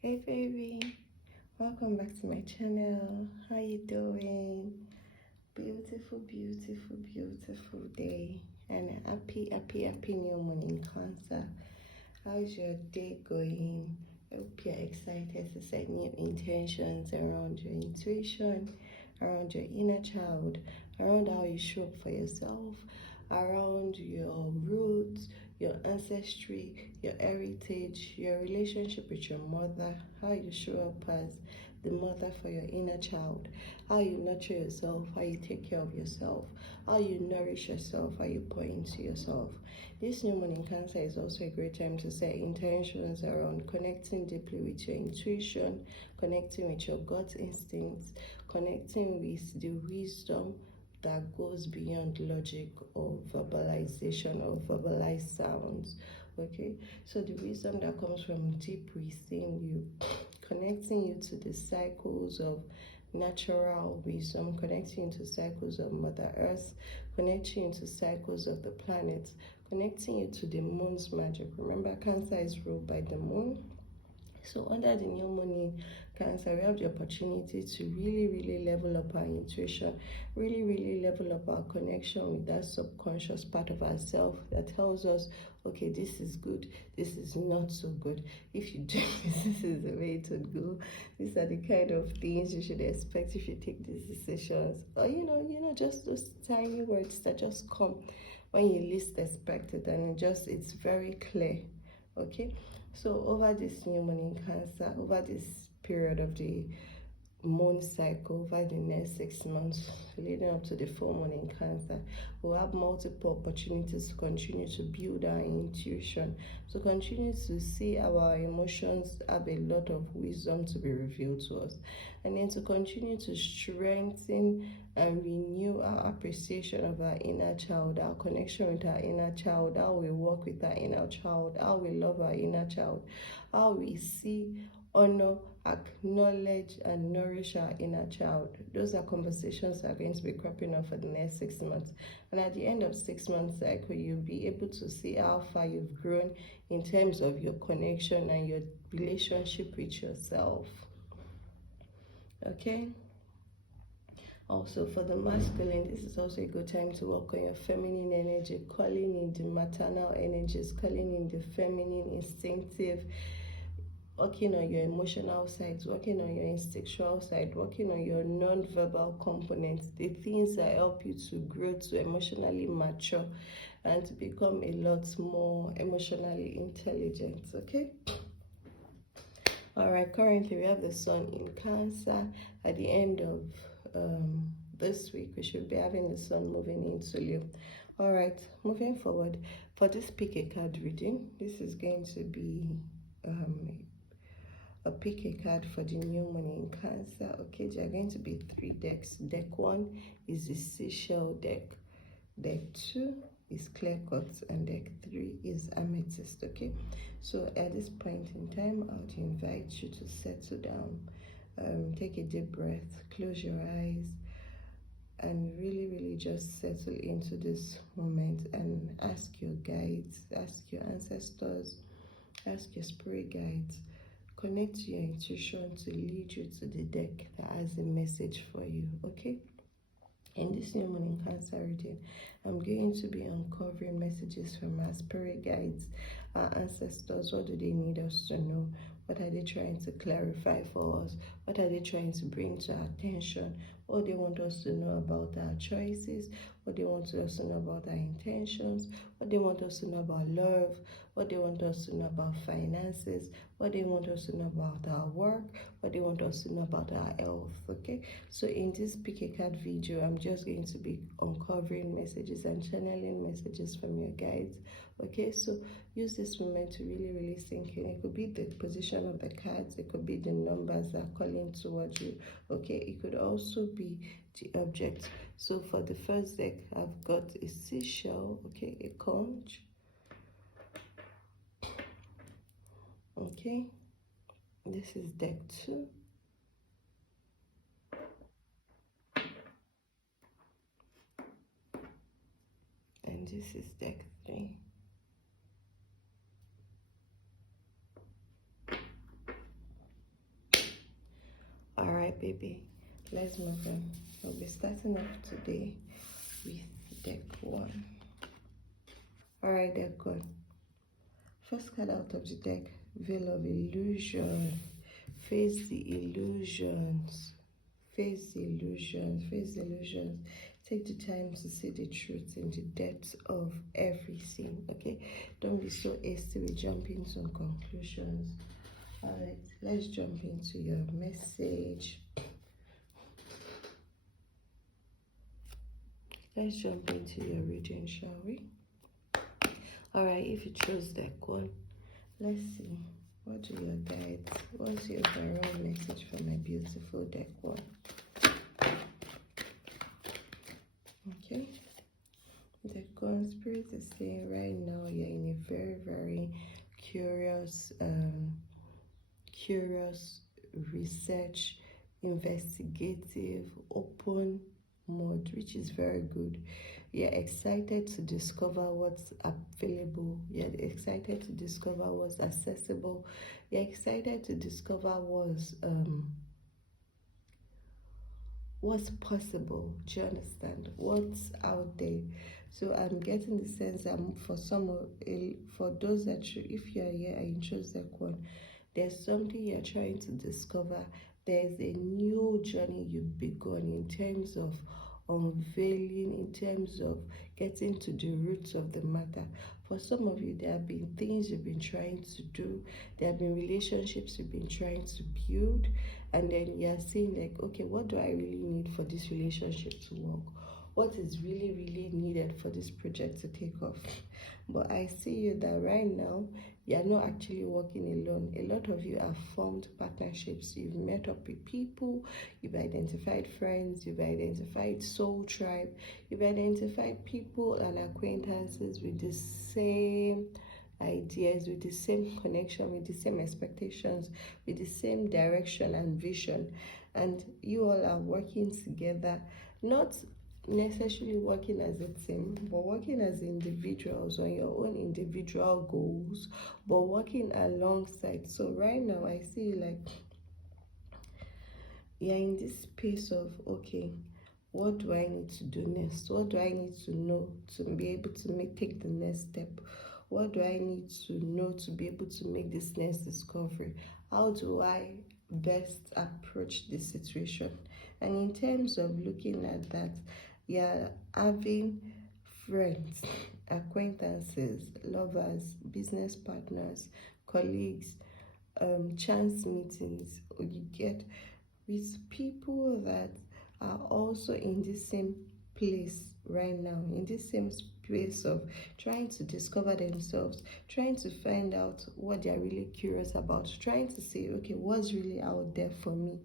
Hey baby, welcome back to my channel. How you doing? Beautiful, beautiful, beautiful day and a happy new morning, Cancer. How's your day going? I hope you're excited to set new intentions around your intuition, around your inner child, around how you show up for yourself, around your roots, your ancestry, your heritage, your relationship with your mother, how you show up as the mother for your inner child, how you nurture yourself, how you take care of yourself, how you nourish yourself, how you pour into yourself. This new moon in Cancer is also a great time to set intentions around connecting deeply with your intuition, connecting with your gut instincts, connecting with the wisdom that goes beyond logic or verbalization or verbalized sounds. Okay, so the wisdom that comes from deep within you, connecting you to the cycles of natural wisdom, connecting you to cycles of Mother Earth, connecting you to cycles of the planets, connecting you to the moon's magic. Remember, Cancer is ruled by the moon. So under the new moon in Cancer, we have the opportunity to really level up our intuition, really level up our connection with that subconscious part of ourselves that tells us, okay, this is good, this is not so good. If you do this is the way it would go. These are the kind of things you should expect if you take these decisions. Or just those tiny words that just come when you least expect it, and it's very clear. Okay, so over this new moon in Cancer, over this period of the moon cycle, over the next 6 months leading up to the full moon in Cancer, we'll have multiple opportunities to continue to build our intuition, to continue to see our emotions have a lot of wisdom to be revealed to us, and then to continue to strengthen and renew our appreciation of our inner child, our connection with our inner child, how we work with our inner child, how we love our inner child, how we see, honor, acknowledge, and nourish our inner child. Those are conversations that are going to be cropping up for the next 6 months. And at the end of 6 months cycle, you'll be able to see how far you've grown in terms of your connection and your relationship with yourself. Okay? Also, for the masculine, this is also a good time to work on your feminine energy, calling in the maternal energies, calling in the feminine, instinctive, working on your emotional sides, working on your instinctual side, working on your non-verbal components, the things that help you to grow, to emotionally mature, and to become a lot more emotionally intelligent. Okay? All right, currently we have the sun in Cancer. At the end of this week, we should be having the sun moving into Leo. All right, moving forward, for this pick a card reading, this is going to be a pick a card for the new moon in Cancer. Okay, there are going to be 3 decks. Deck 1 is the Seashell deck. Deck 2 is Clear Quartz, and deck 3 is Amethyst. Okay, so at this point in time, I would invite you to settle down, take a deep breath, close your eyes, and really just settle into this moment and ask your guides, ask your ancestors, ask your spirit guides, connect to your intuition to lead you to the deck that has a message for you. Okay, in this new moon in Cancer reading, I'm going to be uncovering messages from our spirit guides, our ancestors. What do they need us to know? What are they trying to clarify for us? What are they trying to bring to our attention? What they want us to know about our choices? What they want us to know about our intentions? What they want us to know about love? What they want us to know about finances? What they want us to know about our work? What they want us to know about our health. Okay, so in this pick a card video, I'm just going to be uncovering messages and channeling messages from your guides. Okay, so use this moment to really sink in. It could be the position of the cards, it could be the numbers that are calling towards you. Okay, it could also be the object. So for the first deck, I've got a seashell, okay, a conch. Okay, this is deck 2. And this is deck 3. right, baby, let's move on. We'll be starting off today with deck 1. All right, deck 1. First card out of the deck, Veil of Illusion. Face the illusions. Face the illusions. Face the illusions. Take the time to see the truth in the depths of everything, okay? Don't be so hasty with jumping to conclusions. All right, let's jump into your message. Let's jump into your reading, shall we? All right, if you chose deck 1, let's see. What do your guides? What's your overall message for my beautiful deck 1? Okay. Deck 1, Spirit is saying right now you're in a very, very curious, research, investigative, open mode, which is very good. You're excited to discover what's available. You're excited to discover what's accessible. You're excited to discover what's possible. Do you understand? What's out there? So I'm getting the sense that for those that if you're here and you chose that one, there's something you're trying to discover. There's a new journey you've begun in terms of unveiling, in terms of getting to the roots of the matter. For some of you, there have been things you've been trying to do. There have been relationships you've been trying to build. And then you're saying like, okay, what do I really need for this relationship to work? What is really, really needed for this project to take off? But I see you that right now, you're not actually working alone. A lot of you have formed partnerships. You've met up with people. You've identified friends. You've identified soul tribe. You've identified people and acquaintances with the same ideas, with the same connection, with the same expectations, with the same direction and vision. And you all are working together, not necessarily working as a team, but working as individuals on your own individual goals, but working alongside. So right now I see like you're in this space of, okay, what do I need to do next? What do I need to know to be able to take the next step? What do I need to know to be able to make this next discovery? How do I best approach this situation? And in terms of looking at that, you're having friends, acquaintances, lovers, business partners, colleagues, chance meetings, or you get with people that are also in the same place right now, in this same space of trying to discover themselves, trying to find out what they're really curious about, trying to say, okay, what's really out there for me?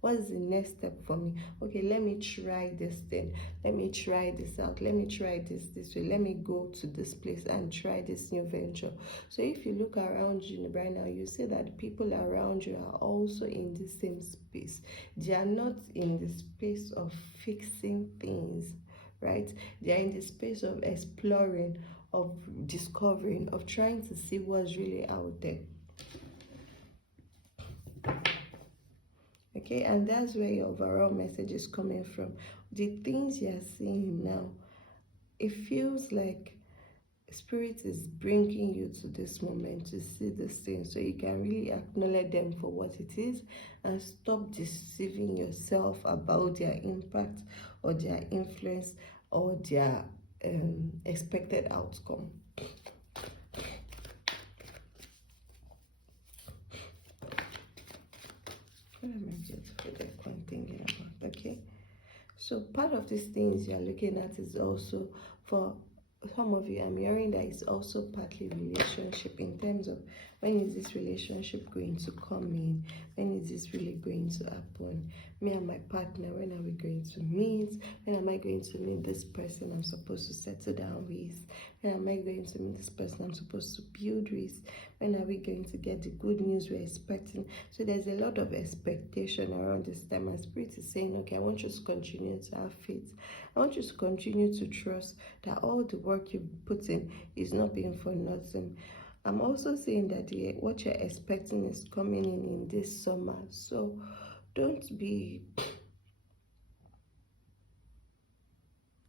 What's the next step for me? Okay, let me try this thing. Let me try this out. Let me try this way. Let me go to this place and try this new venture. So if you look around you right now, you see that people around you are also in the same space. They are not in the space of fixing things, right? They are in the space of exploring, of discovering, of trying to see what's really out there. Okay, and that's where your overall message is coming from. The things you're seeing now, it feels like Spirit is bringing you to this moment to see this thing so you can really acknowledge them for what it is and stop deceiving yourself about their impact or their influence or their expected outcome. What am I just thinking about? Okay, so part of these things you're looking at is also for some of you. I'm hearing that it's also partly relationship in terms of when is this relationship going to come in? When is this really going to happen? Me and my partner, when are we going to meet? When am I going to meet this person I'm supposed to settle down with? When am I going to meet this person I'm supposed to build with? When are we going to get the good news we're expecting? So there's a lot of expectation around this time, and Spirit is saying, okay, I want you to continue to have faith. I want you to continue to trust that all the work you put in is not being for nothing. I'm also saying that what you're expecting is coming in this summer. So Don't be,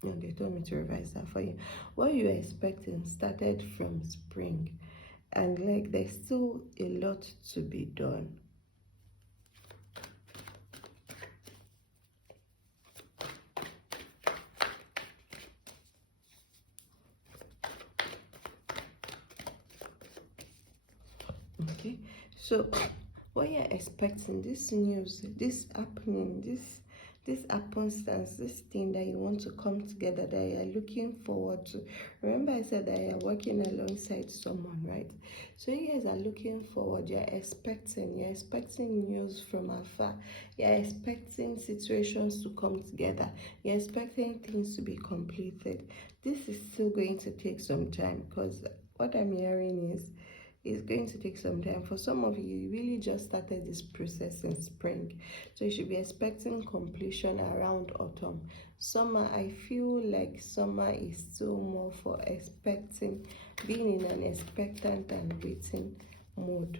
no, they told me to revise that for you. What you're expecting started from spring, and like there's still a lot to be done. Okay, so what you're expecting, this news, this happening, this happenstance, this thing that you want to come together, that you're looking forward to. Remember I said that you're working alongside someone, right? So you guys are looking forward, you're expecting news from afar, you're expecting situations to come together, you're expecting things to be completed. This is still going to take some time, because what I'm hearing is it's going to take some time. For some of you, you really just started this process in spring, so you should be expecting completion around autumn. Summer, I feel like summer is still more for expecting, being in an expectant and waiting mode.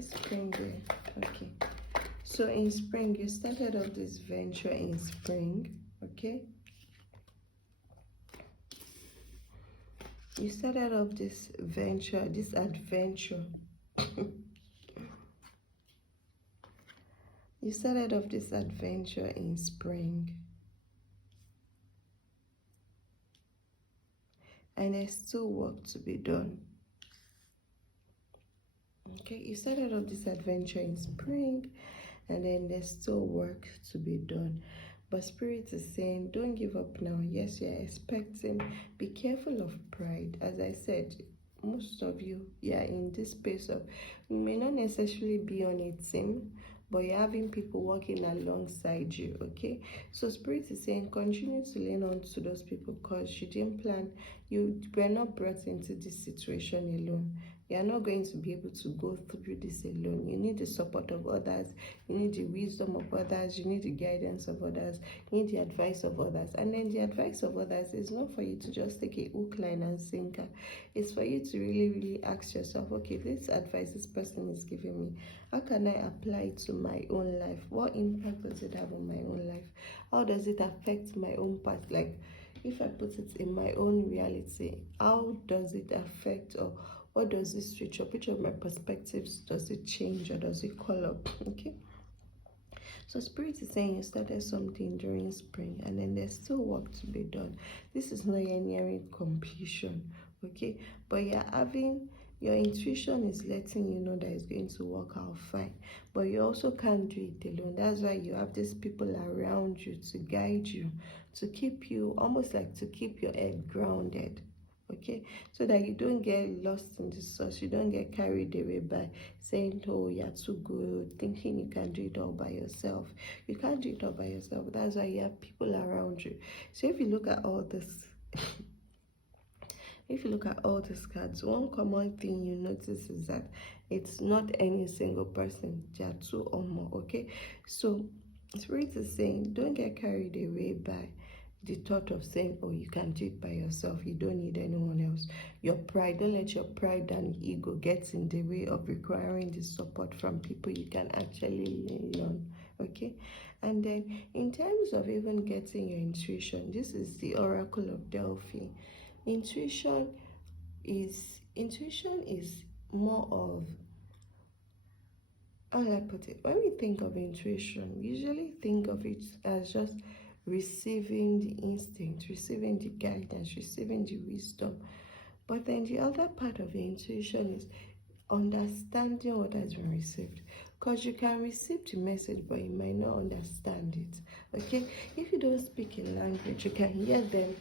Spring, okay. So in spring, you started off this venture in spring, okay? You started off this venture, this adventure. You started off this adventure in spring. And there's still work to be done. Okay, you started off this adventure in spring, and then there's still work to be done. But Spirit is saying, don't give up now. Yes, you're expecting. Be careful of pride. As I said, most of you, you're in this space of, you may not necessarily be on a team, but you're having people working alongside you, okay? So Spirit is saying, continue to lean on to those people, because you didn't plan, you were not brought into this situation alone. You are not going to be able to go through this alone. You need the support of others. You need the wisdom of others. You need the guidance of others. You need the advice of others. And then the advice of others is not for you to just take a hook, line, and sinker. It's for you to really ask yourself, okay, this advice this person is giving me, how can I apply it to my own life? What impact does it have on my own life? How does it affect my own path? Like, if I put it in my own reality, how does it affect, or what does this switch up? Which of my perspectives does it change, or does it call up? Okay. So Spirit is saying you started something during spring, and then there's still work to be done. This is not yet nearing completion, okay? But you're having, your intuition is letting you know that it's going to work out fine. But you also can't do it alone. That's why you have these people around you to guide you, to keep you, almost like to keep your head grounded. Okay, so that you don't get lost in the sauce, you don't get carried away by saying, oh, you're too good, thinking you can do it all by yourself. You can't do it all by yourself. That's why you have people around you. So if you look at all this, if you look at all these cards, one common thing you notice is that it's not any single person, there are two or more. Okay, so Spirit is saying, don't get carried away by the thought of saying, oh, you can do it by yourself, you don't need anyone else. Your pride, don't let your pride and ego get in the way of requiring the support from people you can actually lean on. Okay, and then in terms of even getting your intuition, this is the Oracle of Delphi. Intuition is more of, how do I put it? When we think of intuition, we usually think of it as just receiving the instinct, receiving the guidance, receiving the wisdom. But then the other part of the intuition is understanding what has been received. Because you can receive the message, but you might not understand it. Okay? If you don't speak a language, you can hear them.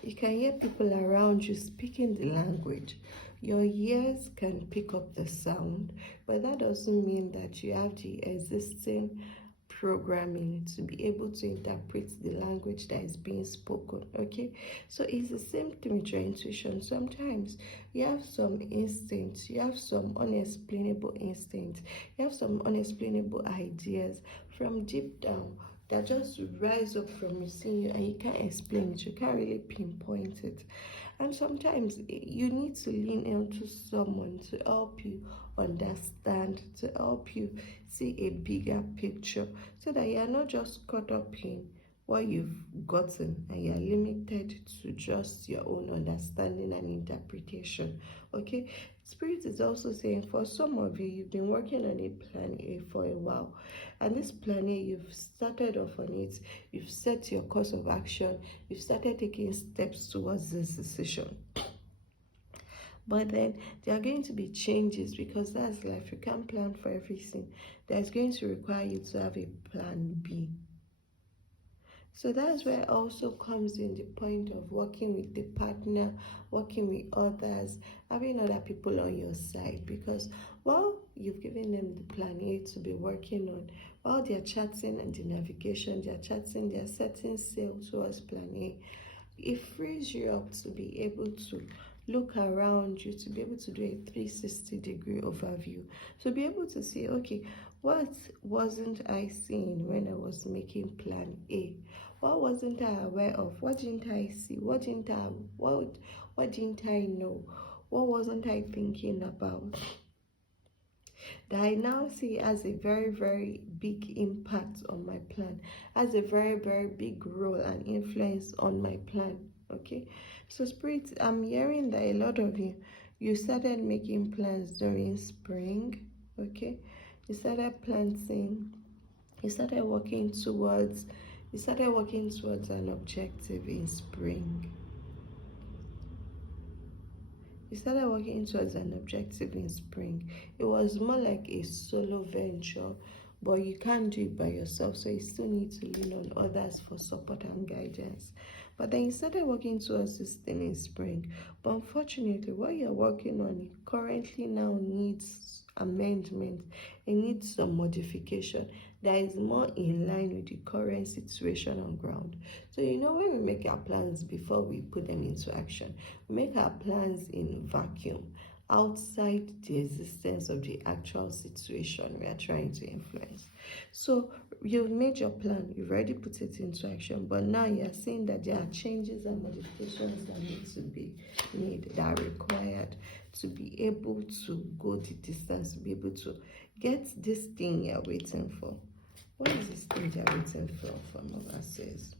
You can hear people around you speaking the language. Your ears can pick up the sound, but that doesn't mean that you have the existing programming to be able to interpret the language that is being spoken. Okay, so it's the same thing with your intuition. Sometimes you have some instincts, you have some unexplainable instincts, you have some unexplainable ideas from deep down. that just rise up from within you, and you can't explain it, you can't really pinpoint it. And sometimes you need to lean into someone to help you understand, to help you see a bigger picture, so that you are not just caught up in what you've gotten and you are limited to just your own understanding and interpretation. Okay, Spirit is also saying for some of you, you've been working on a plan A for a while, and this plan A, you've started off on it, you've set your course of action, you've started taking steps towards this decision. But then there are going to be changes, because that's life. You can't plan for everything. There's going to require you to have a plan B. So that's where also comes in the point of working with the partner, working with others, having other people on your side. Because while you've given them the plan A to be working on, while they're chatting and the navigation, they're chatting, they're setting sail towards plan A, it frees you up to be able to look around you, to be able to do a 360-degree overview, to be able to see, okay, what wasn't I seeing when I was making plan A? What wasn't I aware of? What didn't I see? What didn't I know? What wasn't I thinking about? That I now see has a very, very big impact on my plan, has a very, very big role and influence on my plan. Okay, so Spirit, I'm hearing that a lot of you started making plans during spring. Okay, you started planting, you started working towards an objective in spring. You started working towards an objective in spring. It was more like a solo venture, but you can't do it by yourself, so you still need to lean on others for support and guidance. But then you started working towards this thing in spring. But unfortunately, what you're working on, it currently now needs amendment. It needs some modification that is more in line with the current situation on ground. So when we make our plans before we put them into action, we make our plans in vacuum, outside the existence of the actual situation we are trying to influence. So you've made your plan, you've already put it into action, but now you're seeing that there are changes and modifications that need to be made, that are required to be able to go the distance, to be able to get this thing you're waiting for. What is this thing you're waiting for? Mama says.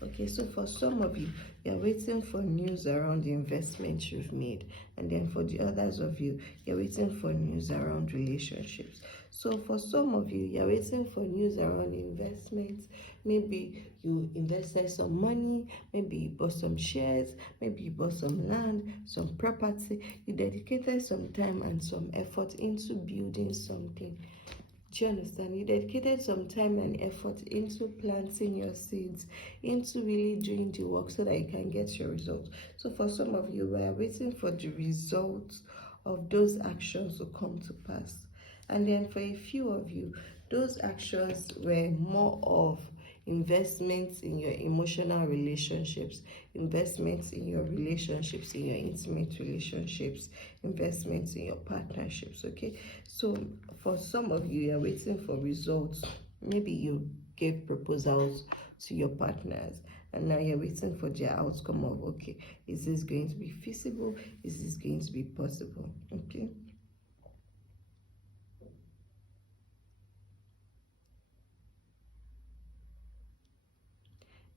Okay, so for some of you, you're waiting for news around the investments you've made. And then for the others of you, you're waiting for news around relationships. So for some of you, you're waiting for news around investments. Maybe you invested some money, maybe you bought some shares, maybe you bought some land, some property. You dedicated some time and some effort into building something. Do you understand? You dedicated some time and effort into planting your seeds, into really doing the work so that you can get your results. So for some of you, we are waiting for the results of those actions to come to pass. And then for a few of you, those actions were more of investments in your emotional relationships, investments in your relationships, in your intimate relationships, investments in your partnerships. Okay, so for some of you, you're waiting for results. Maybe you gave proposals to your partners, and now you're waiting for their outcome of, okay, is this going to be feasible? Is this going to be possible? Okay.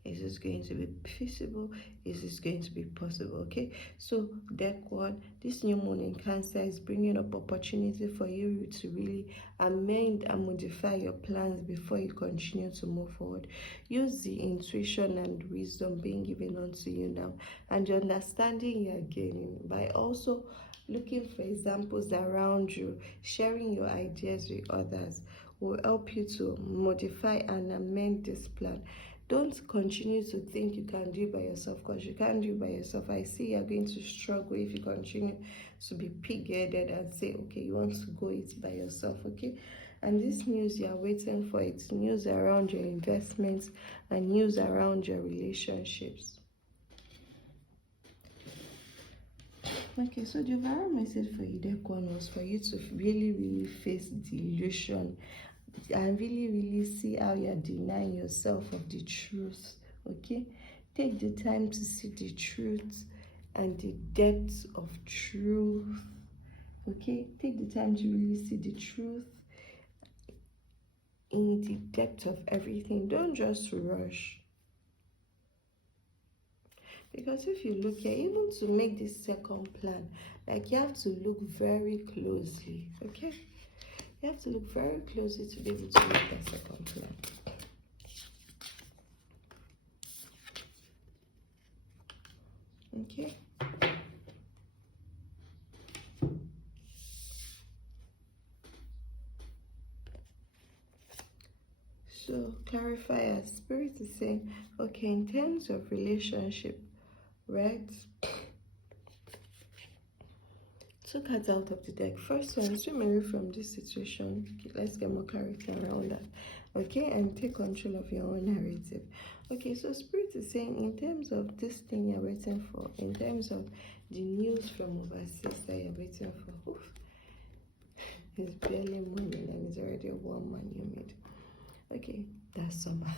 Is this going to be feasible? Is this going to be possible? Okay, so deck one, this new moon in Cancer is bringing up opportunity for you to really amend and modify your plans before you continue to move forward. Use the intuition and wisdom being given unto you now, and the understanding you are gaining by also looking for examples around you, sharing your ideas with others will help you to modify and amend this plan. Don't continue to think you can do it by yourself, because you can't do it by yourself. I see you're going to struggle if you continue to be pig-headed and say, okay, you want to go it by yourself, okay? And this news you're waiting for, it's news around your investments and news around your relationships. Okay, so the overall message for you, deck one, was for you to really, really face the illusion and really see how you're denying yourself of the truth. Okay, take the time to see the truth and the depth of truth. Okay, take the time to really see the truth in the depth of everything. Don't just rush. Because if you look here, even to make this second plan, like you have to look very closely. Okay, you have to look very closely to be able to make that second plan. Okay. So clarify, as spirit is saying, okay, in terms of relationship, right? Two cards out of the deck. First one, swim away from this situation. Okay, let's get more clarity around that. Okay, and take control of your own narrative. Okay, so spirit is saying, in terms of this thing you're waiting for, in terms of the news from overseas that you're waiting for, oof, it's barely morning and it's already a warm man you made. Okay, that's summer.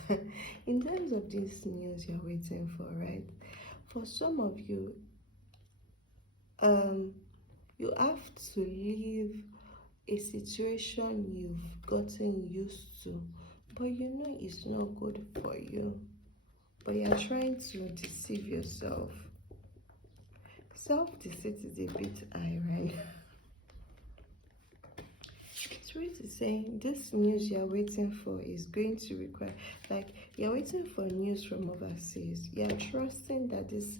In terms of this news you're waiting for, right? For some of you, you have to leave a situation you've gotten used to, but you know it's not good for you, but you're trying to deceive yourself. Self-deceit is a bit high, right? Spirit is saying this news you're waiting for is going to require, like, you're waiting for news from overseas. You're trusting that this,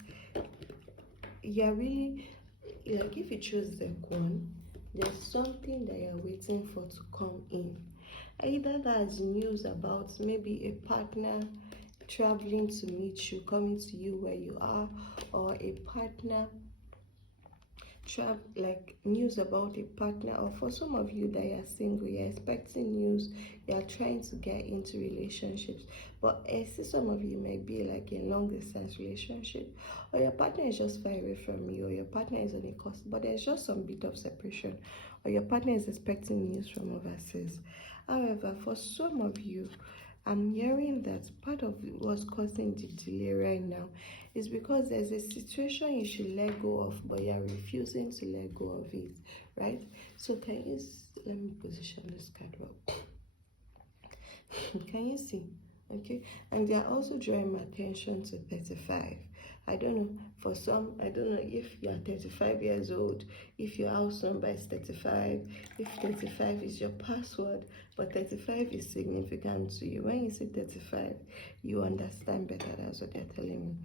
you're really, like, if you choose the one, there's something that you're waiting for to come in. Either that's news about maybe a partner traveling to meet you, coming to you where you are, or a partner like news about a partner, or for some of you that are single, you're expecting news, you're trying to get into relationships, but I see some of you may be like a long distance relationship, or your partner is just far away from you, or your partner is on a course, but there's just some bit of separation, or your partner is expecting news from overseas. However, for some of you, I'm hearing that part of what's causing the delay right now is because there's a situation you should let go of, but you're refusing to let go of it, right? So can you, let me position this card well. Can you see? Okay, and they are also drawing my attention to 35. I don't know, for some, I don't know if you are 35 years old, if your house number is 35, if 35 is your password, but 35 is significant to you. When you see 35, you understand better. That's what they're telling me.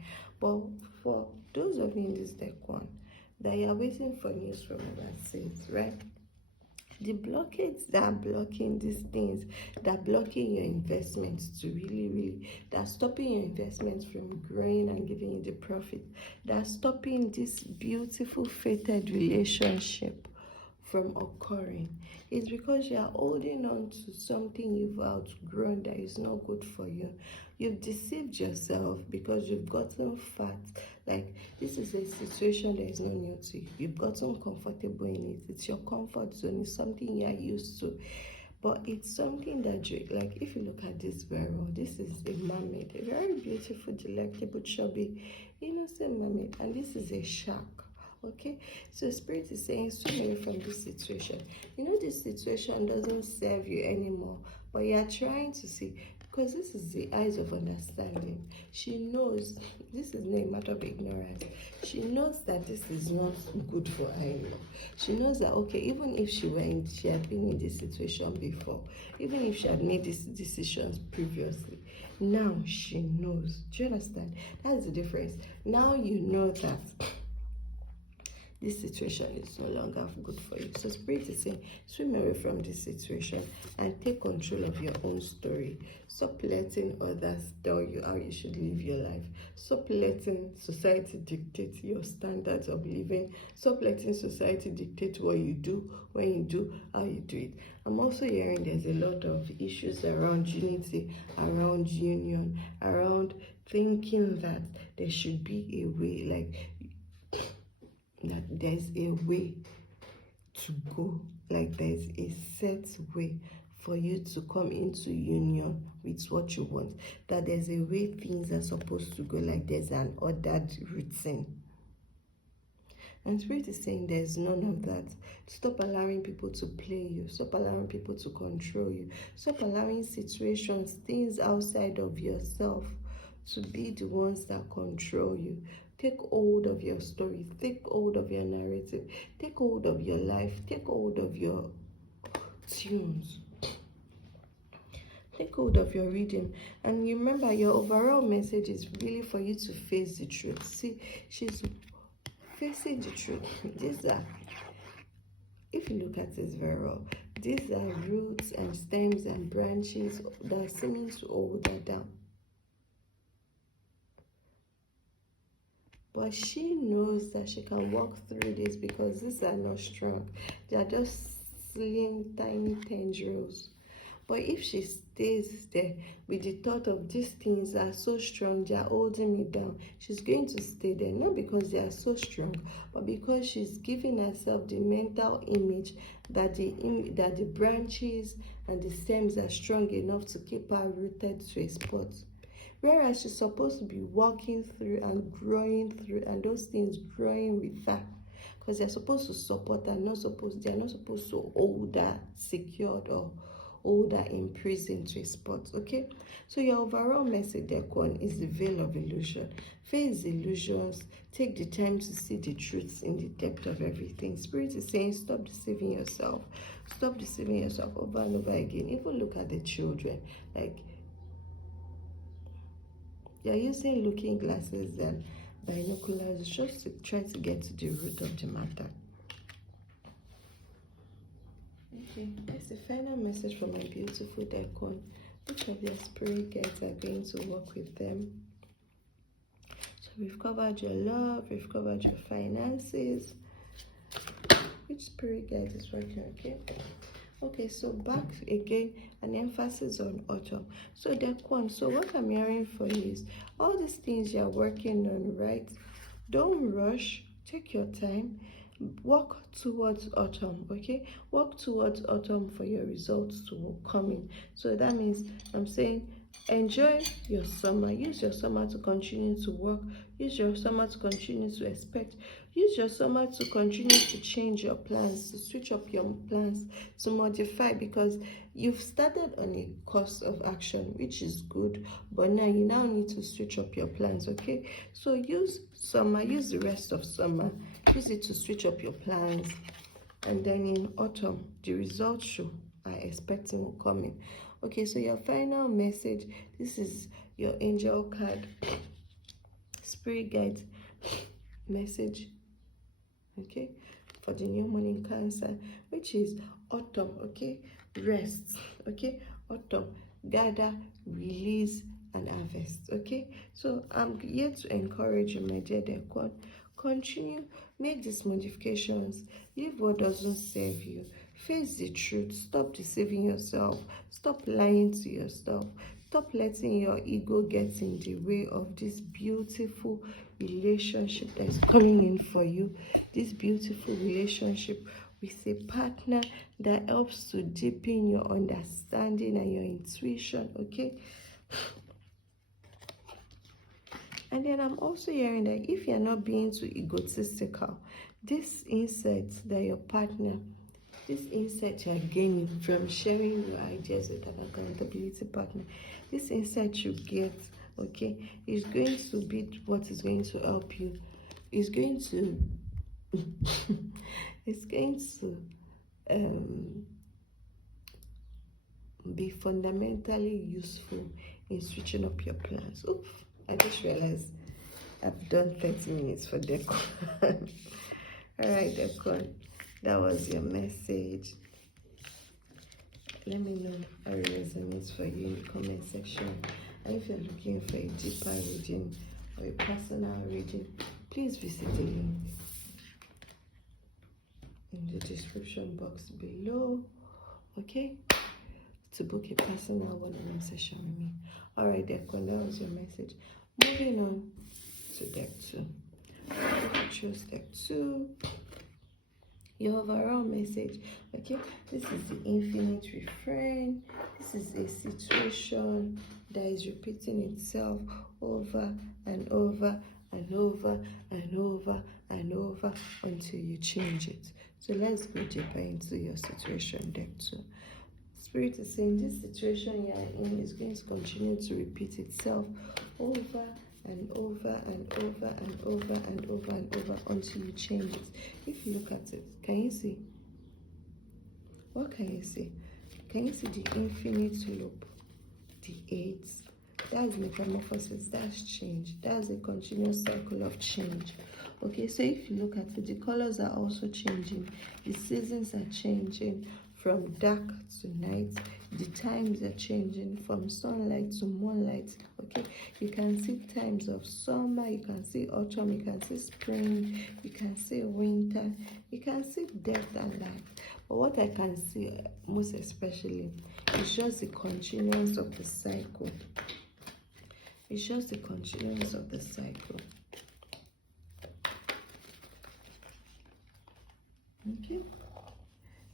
But for those of you in this deck one, that you are waiting for news from overseas, right? The blockades that are blocking these things, that are blocking your investments to really, that are stopping your investments from growing and giving you the profit, that are stopping this beautiful fated relationship from occurring, is because you are holding on to something you've outgrown that is not good for you. You've deceived yourself because you've gotten fat. Like, this is a situation that is not new to you. You've gotten comfortable in it. It's your comfort zone. It's something you're used to. But it's something that you, like, if you look at this very well, this is a mermaid, a very beautiful, delectable, chubby, innocent mermaid, and this is a shark. Okay, so spirit is saying swim away from this situation. You know, this situation doesn't serve you anymore, but you are trying to see, because this is the eyes of understanding. She knows this is not a matter of ignorance. She knows that this is not good for her anymore. She knows that, okay, even if she had been in this situation before, even if she had made these decisions previously, now she knows. Do you understand? That's the difference. Now you know that this situation is no longer good for you. So spirit is saying swim away from this situation and take control of your own story. Stop letting others tell you how you should live your life. Stop letting society dictate your standards of living. Stop letting society dictate what you do, when you do, how you do it. I'm also hearing there's a lot of issues around unity, around union, around thinking that there should be a way, like that there's a way to go, like there's a set way for you to come into union with what you want. That there's a way things are supposed to go, like there's an ordered routine. And Spirit is saying there's none of that. Stop allowing people to play you. Stop allowing people to control you. Stop allowing situations, things outside of yourself to be the ones that control you. Take hold of your story. Take hold of your narrative. Take hold of your life. Take hold of your tunes. Take hold of your reading. And remember, your overall message is really for you to face the truth. See, she's facing the truth. These are, if you look at this very well, these are roots and stems and branches that are seeming to hold her down. But she knows that she can walk through this because these are not strong. They are just slim, tiny tendrils. But if she stays there with the thought of these things are so strong, they are holding me down, she's going to stay there. Not because they are so strong, but because she's giving herself the mental image that the branches and the stems are strong enough to keep her rooted to a spot. Whereas she's supposed to be walking through and growing through, and those things growing with her. Because they're supposed to support her, they're not supposed to hold her secured or hold her imprisoned to a spot. Okay, so your overall message there, Kwan, is the veil of illusion. Face illusions. Take the time to see the truths in the depth of everything. Spirit is saying stop deceiving yourself. Stop deceiving yourself over and over again. Even look at the children. Like, you're using looking glasses and binoculars just to try to get to the root of the matter. Okay, that's the final message from my beautiful Decon. Which of your spirit guides are going to work with them? So we've covered your love, we've covered your finances. Which spirit guide is working? Okay, so back again, an emphasis on autumn. So Decon, so what I'm hearing for you is all these things you're working on, right? Don't rush, take your time. Walk towards autumn, okay? Walk towards autumn for your results to come in. So that means I'm saying enjoy your summer. Use your summer to continue to work. Use your summer to continue to expect. Use your summer to continue to change your plans, to switch up your plans, to modify, because you've started on a course of action, which is good, but now you need to switch up your plans, okay? So use summer, use the rest of summer, use it to switch up your plans, and then in autumn, the results you are expecting will come in. Okay, so your final message, this is your angel card, spirit guide message, okay, for the new moon in Cancer, which is autumn, okay? Rest, okay? Autumn, gather, release, and harvest, okay? So I'm here to encourage you, my dear Decon. Continue, make these modifications, leave what doesn't serve you, face the truth, stop deceiving yourself, stop lying to yourself, stop letting your ego get in the way of this beautiful relationship that is coming in for you, this beautiful relationship with a partner that helps to deepen your understanding and your intuition, okay? And then I'm also hearing that if you're not being too egotistical, this insight that your partner, this insight you're gaining from sharing your ideas with an accountability partner, this insight you get, okay, is going to be what is going to help you. It's going to it's going to be fundamentally useful in switching up your plans. Oops, I just realized I've done 30 minutes for Decon. All right, Decon, that was your message. Let me know how it resonates for you in the comment section. And if you're looking for a deeper reading or a personal reading, please visit the link in the description box below, okay, to book a personal one-on-one session with me. All right, Decon, that was your message. Moving on to deck 2. If you chose deck 2, your overall message. Okay, this is the infinite refrain. This is a situation that is repeating itself over and over and over and over and over until you change it. So let's go deeper into your situation deck too. Spirit is saying this situation you are in is going to continue to repeat itself over and over and over and over and over and over until you change it. If you look at it, can you see? What can you see? Can you see the infinite loop? The 8. That's metamorphosis, that's change. That's a continuous cycle of change. Okay, so if you look at it, the colors are also changing. The seasons are changing from dark to night. The times are changing from sunlight to moonlight. Okay, you can see times of summer, you can see autumn, you can see spring, you can see winter, you can see death and life. But what I can see most especially is just the continuance of the cycle. It's just the continuance of the cycle. Okay.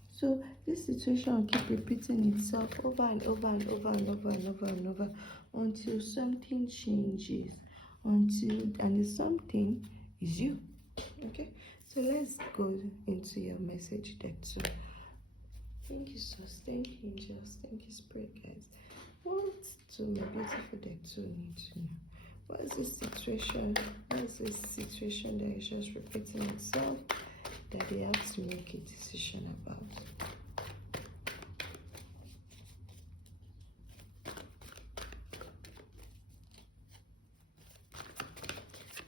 So this situation will keep repeating itself over and over and over and over and over and over until something changes. And the something is you. Okay. So let's go into your message deck too. Thank you, sis. Thank you, angels. Thank you, spirit guys. What do my beautiful deck too need to know? What is this situation? What is this situation that is just repeating itself that they have to make a decision about?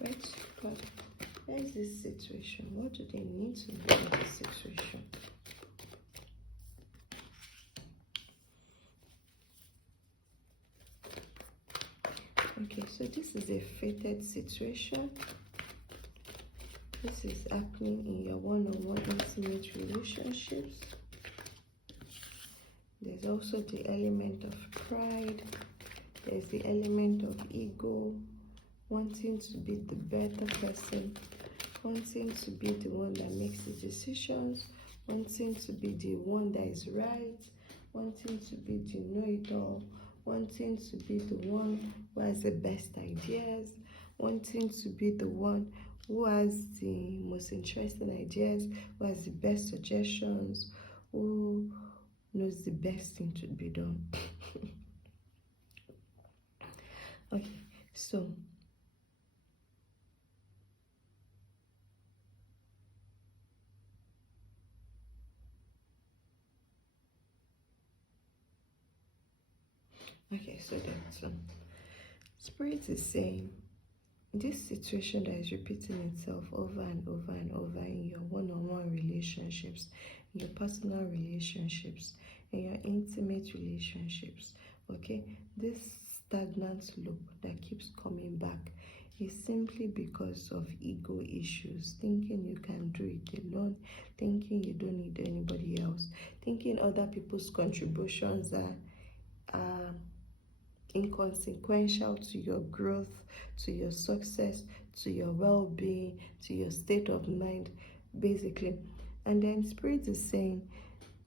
Right? God, what is this situation? What do they need to know about this situation? Okay, so this is a fated situation. This is happening in your one-on-one intimate relationships. There's also the element of pride. There's the element of ego, wanting to be the better person, wanting to be the one that makes the decisions, wanting to be the one that is right, wanting to be the know-it-all, wanting to be the one who has the best ideas, wanting to be the one who has the most interesting ideas, who has the best suggestions, who knows the best thing to be done. Okay, so that's Spirit is saying this situation that is repeating itself over and over and over in your one-on-one relationships, in your personal relationships, in your intimate relationships, okay, this stagnant loop that keeps coming back is simply because of ego issues, thinking you can do it alone, thinking you don't need anybody else, thinking other people's contributions are inconsequential to your growth, to your success, to your well-being, to your state of mind, basically. And then Spirit is saying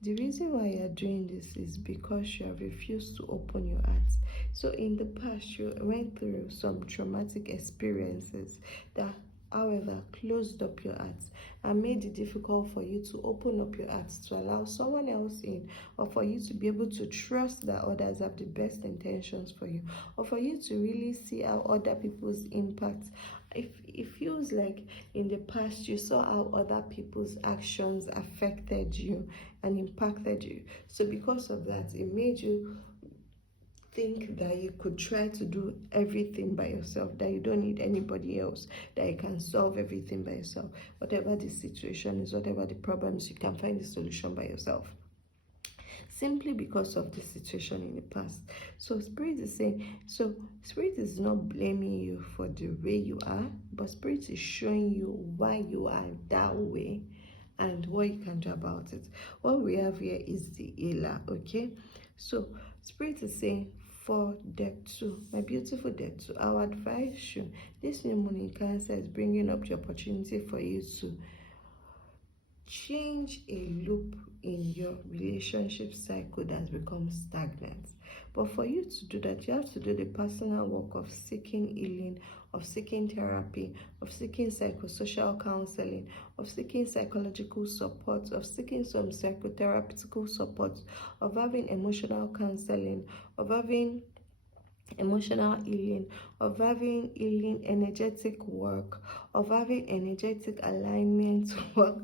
the reason why you're doing this is because you have refused to open your heart. So in the past, you went through some traumatic experiences that, however, closed up your heart and made it difficult for you to open up your heart to allow someone else in, or for you to be able to trust that others have the best intentions for you, or for you to really see how other people's impact. It feels like in the past you saw how other people's actions affected you and impacted you. So because of that, it made you think that you could try to do everything by yourself, that you don't need anybody else, that you can solve everything by yourself. Whatever the situation is, whatever the problems, you can find the solution by yourself. Simply because of the situation in the past. So Spirit is saying, so Spirit is not blaming you for the way you are, but Spirit is showing you why you are that way and what you can do about it. What we have here is the healer, okay? So Spirit is saying, for deck 2, my beautiful deck 2, I would advise you, this new moon in Cancer is bringing up the opportunity for you to change a loop in your relationship cycle that's become stagnant. But for you to do that, you have to do the personal work of seeking healing, of seeking therapy, of seeking psychosocial counseling, of seeking psychological support, of seeking some psychotherapeutical support, of having emotional counseling, of having emotional healing, of having healing energetic work, of having energetic alignment work.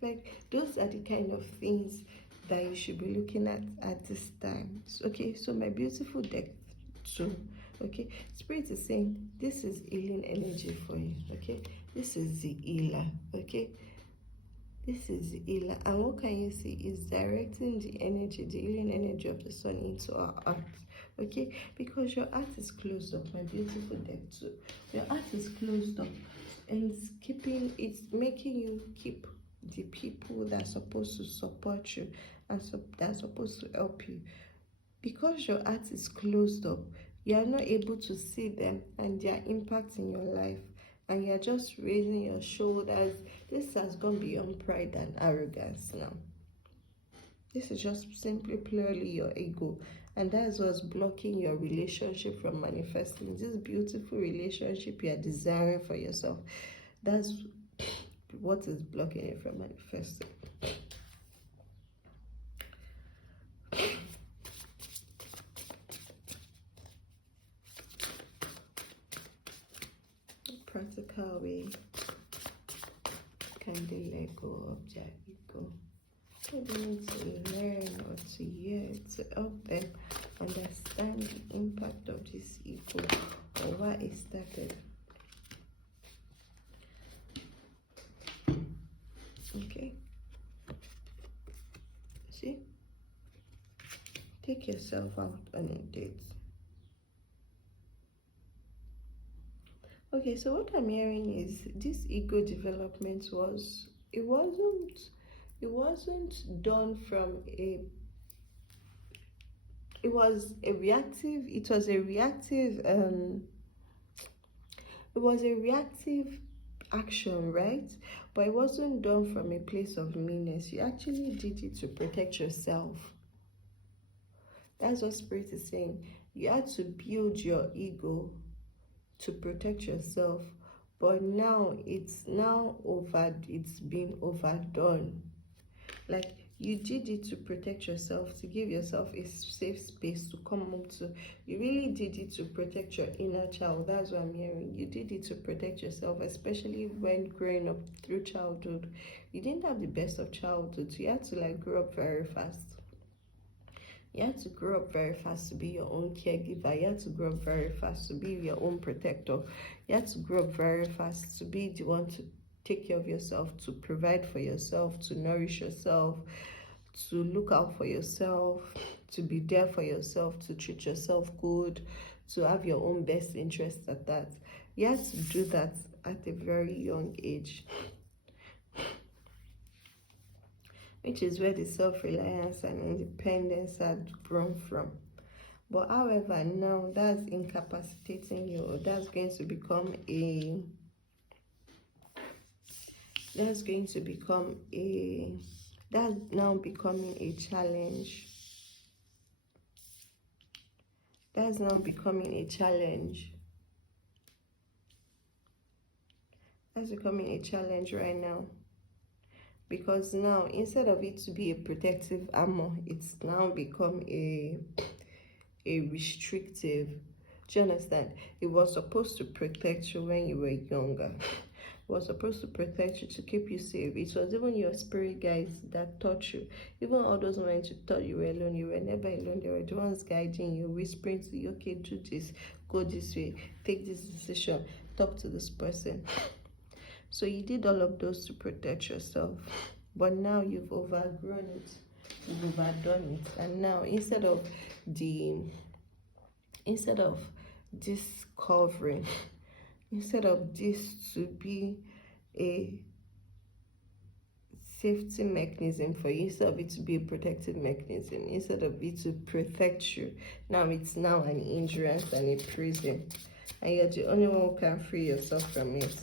Like, those are the kind of things that you should be looking at this time. Okay, so my beautiful deck too. Okay, Spirit is saying this is healing energy for you. Okay, this is the healer. Okay, this is the healer. And what can you see is directing the energy, the healing energy of the sun into our heart. Okay, because your heart is closed up, my beautiful deck too. Your heart is closed up, and it's making you keep the people that are supposed to support you and that are supposed to help you. Because your heart is closed up, you are not able to see them and their impact in your life, and you're just raising your shoulders. This has gone beyond pride and arrogance now. This is just simply purely your ego, and that's what's blocking your relationship from manifesting. This beautiful relationship you are desiring for yourself, that's what is blocking it from manifesting. Practical way can they let go of their ego? What they need to learn or to hear to help them understand the impact of this ego or why it started. Okay, see, take yourself out on a date. Okay, so what I'm hearing is this ego development it wasn't done from it was a reactive action, right? But it wasn't done from a place of meanness. You actually did it to protect yourself. That's what Spirit is saying. You had to build your ego to protect yourself, but now it's been overdone. Like, you did it to protect yourself, to give yourself a safe space to come up to. You really did it to protect your inner child. That's what I'm hearing. You did it to protect yourself, especially when growing up through childhood. You didn't have the best of childhood, so you had to grow up very fast. You had to grow up very fast to be your own caregiver. You had to grow up very fast to be your own protector. You had to grow up very fast to be the one to take care of yourself, to provide for yourself, to nourish yourself, to look out for yourself, to be there for yourself, to treat yourself good, to have your own best interest at that. You had to do that at a very young age, which is where the self-reliance and independence had grown from. But however, now that's incapacitating you. That's now becoming a challenge. That's now becoming a challenge. That's becoming a challenge right now. Because now, instead of it to be a protective armor, it's now become a restrictive. Do you understand? It was supposed to protect you when you were younger. It was supposed to protect you, to keep you safe. It was even your spirit guides that taught you. Even all those moments you thought you were alone, you were never alone. They were the ones guiding you, whispering to you, okay, do this, go this way, take this decision, talk to this person. So you did all of those to protect yourself. But now you've overgrown it. You've overdone it. And now instead of this covering, instead of this to be a safety mechanism for you, instead of it to be a protective mechanism, instead of it to protect you, now it's now an hindrance and a prison, and you're the only one who can free yourself from it.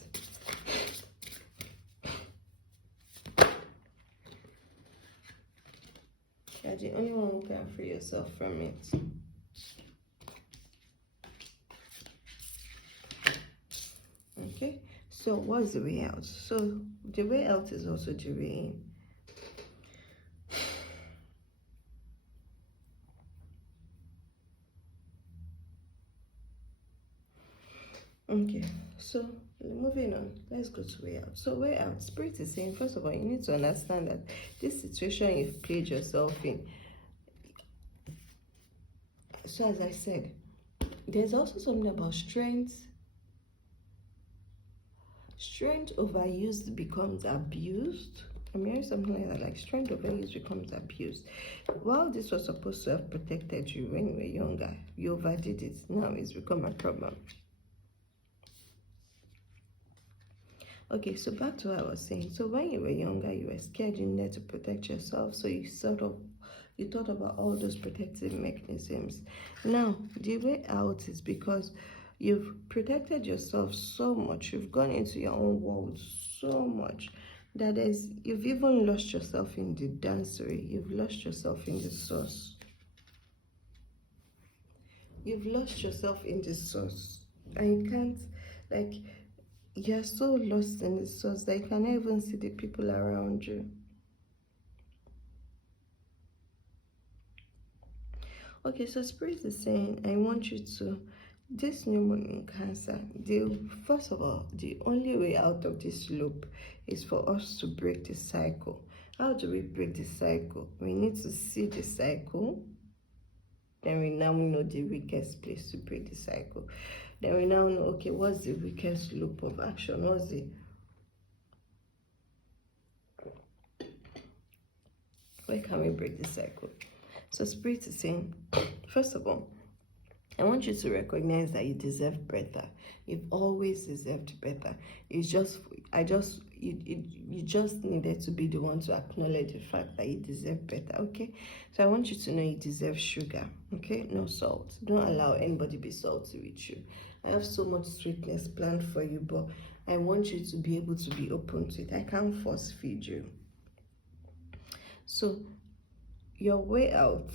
are the only one who can free yourself from it. Okay, so what's the way out? So the way out is also the way in. Okay, so moving on, let's go to way out. So way out, spirit is saying, first of all, you need to understand that this situation you've played yourself in. So as I said, there's also something about strength. Strength overused becomes abused. I'm hearing something like that, like strength overused becomes abused. While this was supposed to have protected you when you were younger, you overdid it. Now it's become a problem. Okay, so back to what I was saying. So when you were younger, you were scared, you needed to protect yourself. So you thought about all those protective mechanisms. Now, the way out is because you've protected yourself so much, you've gone into your own world so much that you've even lost yourself in the dancery, you've lost yourself in the source. You've lost yourself in the source. And you can't, like, you're so lost in the source that you can't even see the people around you. Okay, so Spirit is saying, I want you to, this new moon in Cancer, first of all, the only way out of this loop is for us to break the cycle. How do we break the cycle? We need to see the cycle. Then we now know the weakest place to break the cycle. Then we now know, okay, what's the weakest loop of action? Where can we break the cycle? So Spirit is saying, first of all, I want you to recognize that you deserve better. You've always deserved better. It's just, you just needed to be the one to acknowledge the fact that you deserve better, okay? So I want you to know you deserve sugar, okay? No salt. Don't allow anybody be salty with you. I have so much sweetness planned for you, but I want you to be able to be open to it. I can't force feed you. So your way out,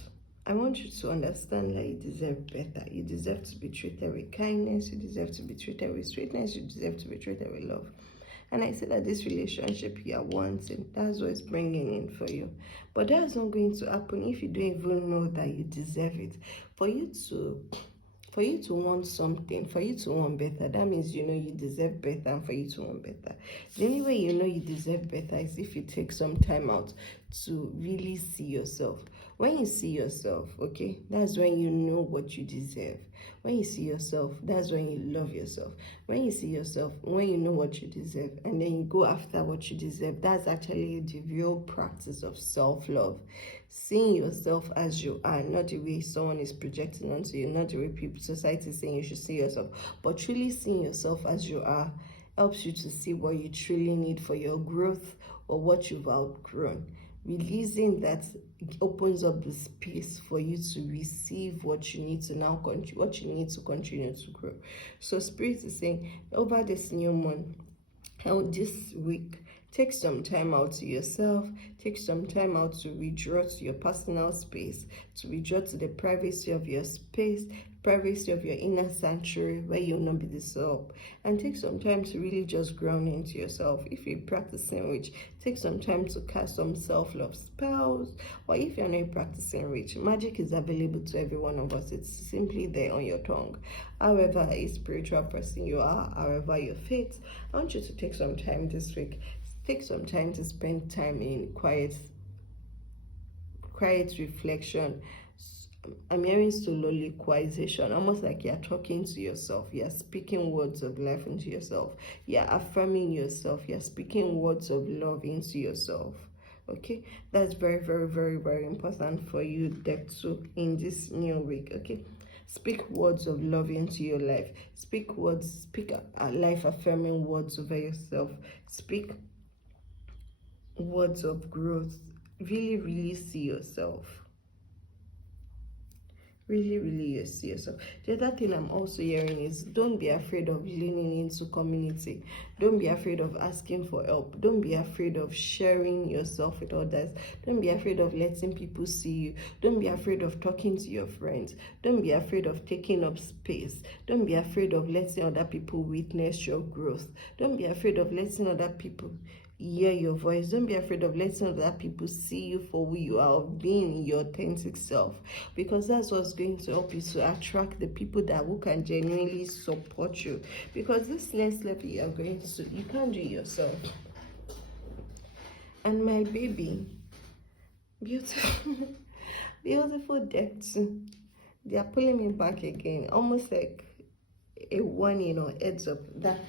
I want you to understand that you deserve better. You deserve to be treated with kindness. You deserve to be treated with sweetness. You deserve to be treated with love. And I say that this relationship you are wanting, that's what it's bringing in for you. But that's not going to happen if you don't even know that you deserve it. For you to want something, for you to want better, that means you know you deserve better, and for you to want better. The only way you know you deserve better is if you take some time out to really see yourself. When you see yourself, okay, that's when you know what you deserve. When you see yourself, that's when you love yourself. When you see yourself, when you know what you deserve, and then you go after what you deserve, that's actually the real practice of self-love. Seeing yourself as you are, not the way someone is projecting onto you, not the way society is saying you should see yourself, but truly seeing yourself as you are helps you to see what you truly need for your growth or what you've outgrown. Releasing that opens up the space for you to receive what you need to now what you need to continue to grow. So Spirit is saying, over this new month, this week, take some time out to yourself. Take some time out to withdraw to your personal space, to withdraw to the privacy of your space, privacy of your inner sanctuary where you'll not be disturbed. And take some time to really just ground into yourself. If you're practicing witch, take some time to cast some self-love spells. Or if you're not practicing witch, magic is available to every one of us. It's simply there on your tongue. However a spiritual person you are, however your faith, I want you to take some time this week. Take some time to spend time in quiet reflection. I'm hearing soliloquization, almost like you're talking to yourself. You're speaking words of life into yourself. You're affirming yourself. You're speaking words of love into yourself. Okay, that's very, very, very, very important for you there too in this new week. Okay, speak words of love into your life. Speak life affirming words over yourself. Speak words of growth. Really, really see yourself. Really see yourself. The other thing I'm also hearing is don't be afraid of leaning into community. Don't be afraid of asking for help. Don't be afraid of sharing yourself with others. Don't be afraid of letting people see you. Don't be afraid of talking to your friends. Don't be afraid of taking up space. Don't be afraid of letting other people witness your growth. Don't be afraid of letting other people hear your voice. Don't be afraid of letting other people see you for who you are, of being your authentic self, because that's what's going to help you to attract the people that who can genuinely support you. Because this next level you are going to, you can't do it yourself. And my baby, beautiful beautiful depths, they are pulling me back again, almost like a warning or heads up that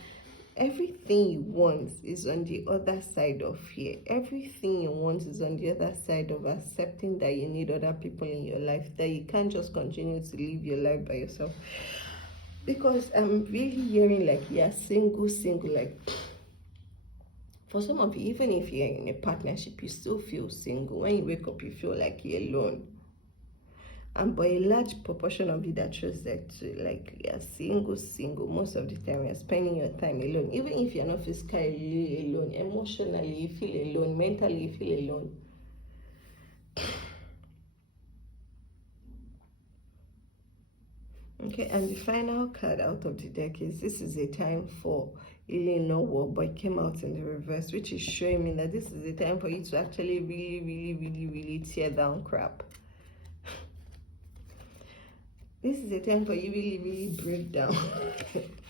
everything you want is on the other side of fear. Everything you want is on the other side of accepting that you need other people in your life, that you can't just continue to live your life by yourself. Because I'm really hearing like you're single, like for some of you, even if you're in a partnership, you still feel single. When you wake up, you feel like you're alone. And but a large proportion of you that chose that too, like you're single, most of the time you're spending your time alone. Even if you're not physically alone, emotionally you feel alone, mentally you feel alone. Okay, and the final card out of the deck is this is a time for healing, no work, but it came out in the reverse, which is showing me that this is a time for you to actually really tear down crap. This is a time for you really break down.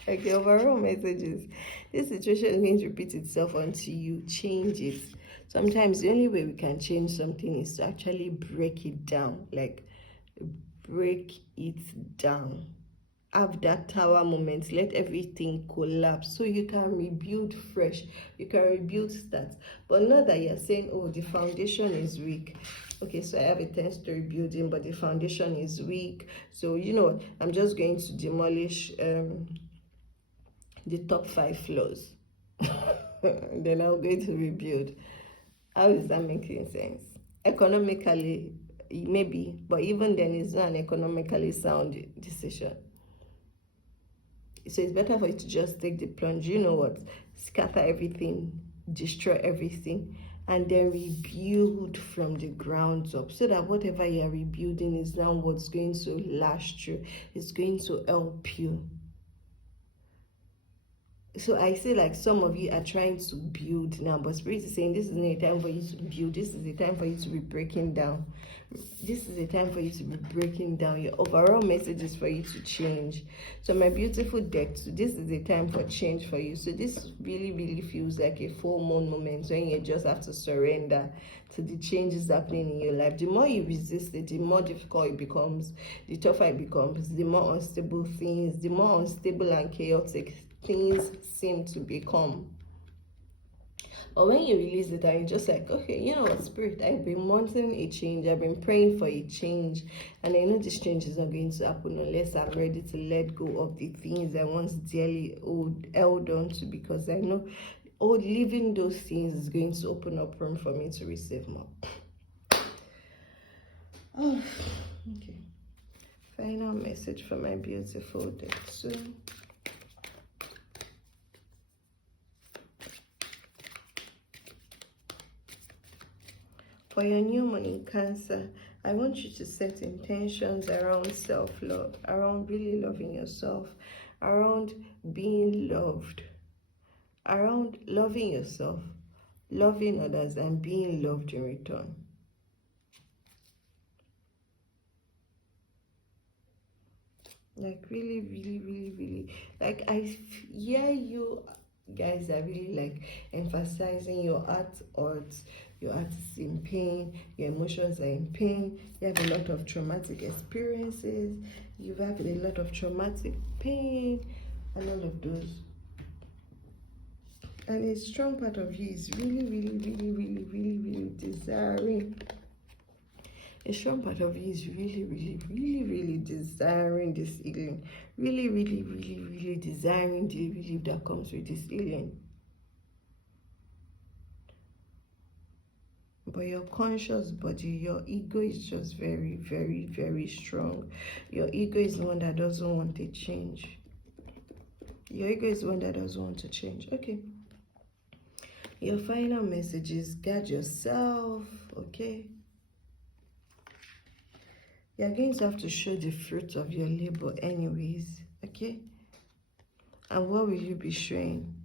Like the overall message is, this situation is going to repeat itself until you change it. Sometimes the only way we can change something is to actually break it down. Like, break it down. Have that tower moment, let everything collapse so you can rebuild fresh, you can rebuild stats. But not that you're saying, oh, the foundation is weak. Okay, so I have a 10-story building, but the foundation is weak, so you know I'm just going to demolish the top 5 floors. Then I'm going to rebuild. How is that making sense? Economically maybe, but even then it's not an economically sound decision. So it's better for you to just take the plunge, you know what, scatter everything, destroy everything, and then rebuild from the ground up, so that whatever you are rebuilding is now what's going to last you, it's going to help you. So I say, like, some of you are trying to build now, but Spirit is saying this is not a time for you to build. This is a time for you to be breaking down. This is a time for you to be breaking down. Your overall message is for you to change. So my beautiful deck, so this is a time for change for you. So this really feels like a full moon moment when you just have to surrender to the changes happening in your life. The more you resist it, the more difficult it becomes, the tougher it becomes, the more unstable things, the more unstable and chaotic things seem to become. But when you release it and you're just like, okay, you know what, Spirit, I've been wanting a change, I've been praying for a change, and I know this change is not going to happen unless I'm ready to let go of the things I once dearly held on to, because I know leaving those things is going to open up room for me to receive more. Oh, okay. Final message for my beautiful deck. So for your new moon in Cancer, I want you to set intentions around self-love, around really loving yourself, around being loved, around loving yourself, loving others, and being loved in return. Like really, like I hear you guys are really like emphasizing your heart, your heart is in pain, your emotions are in pain, you have a lot of traumatic experiences, you have a lot of traumatic pain and all of those. And a strong part of you is really desiring. A strong part of you is really desiring this healing. Really desiring the relief that comes with this healing. But your conscious body, your ego is just very, very, very strong. Your ego is the one that doesn't want a change. Your ego is the one that doesn't want to change. Okay. Your final message is guard yourself, okay? You're going to have to show the fruit of your labor anyways, okay? And what will you be showing?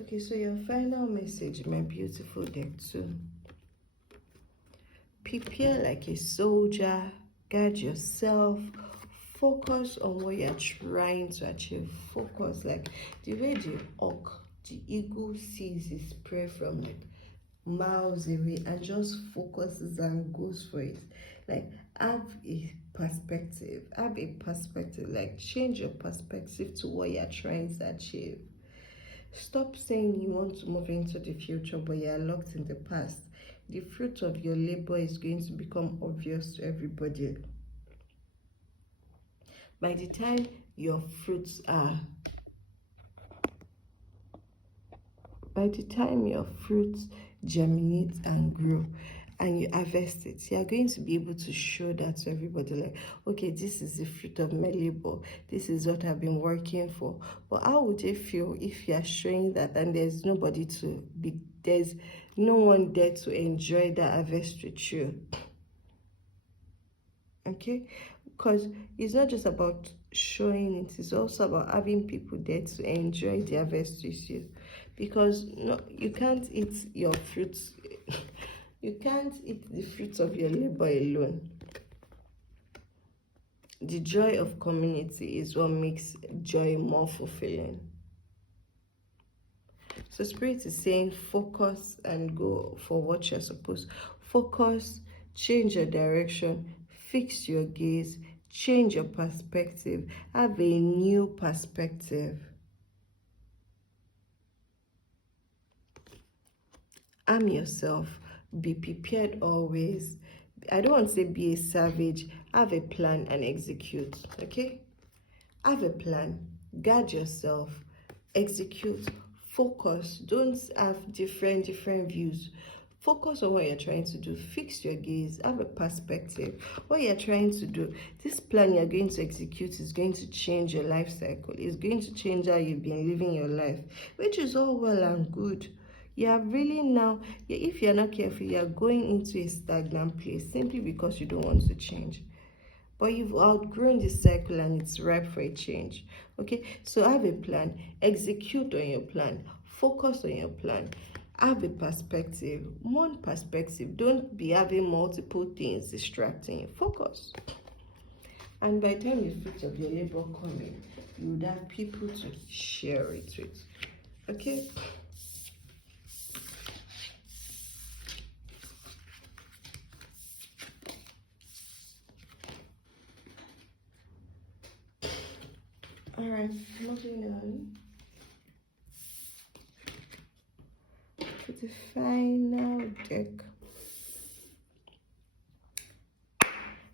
Okay, so your final message, my beautiful deck 2. Prepare like a soldier, guard yourself, focus on what you're trying to achieve. Focus, like the way the hawk, the eagle sees his prey from like miles away and just focuses and goes for it. Like have a perspective, like change your perspective to what you're trying to achieve. Stop saying you want to move into the future but you're locked in the past. The fruit of your labor is going to become obvious to everybody. By the time your fruits germinate and grow and you harvest it, you are going to be able to show that to everybody, like, okay, this is the fruit of my labor, this is what I've been working for. But how would you feel if you are showing that and there's no one there to enjoy the harvest with you? Okay, because it's not just about showing it, it's also about having people there to enjoy the harvest with you. Because no, you can't eat your fruits you can't eat the fruits of your labor alone. The joy of community is what makes joy more fulfilling. So Spirit is saying focus and go for what you're supposed. Focus, change your direction, fix your gaze, change your perspective, have a new perspective. Arm yourself, be prepared always. I don't want to say be a savage, have a plan and execute, okay? Have a plan, guard yourself, execute, focus. Don't have different views. Focus on what you're trying to do. Fix your gaze, have a perspective. What you're trying to do, this plan you're going to execute is going to change your life cycle. It's going to change how you've been living your life, which is all well and good. You are really now, if you're not careful, you're going into a stagnant place simply because you don't want to change. But you've outgrown this cycle and it's ripe for a change. Okay, so have a plan, execute on your plan, focus on your plan, have a perspective, one perspective. Don't be having multiple things distracting you. Focus. And by the time the fruit of your labor come in, you would have people to share it with. Okay. All right, moving on to the final deck.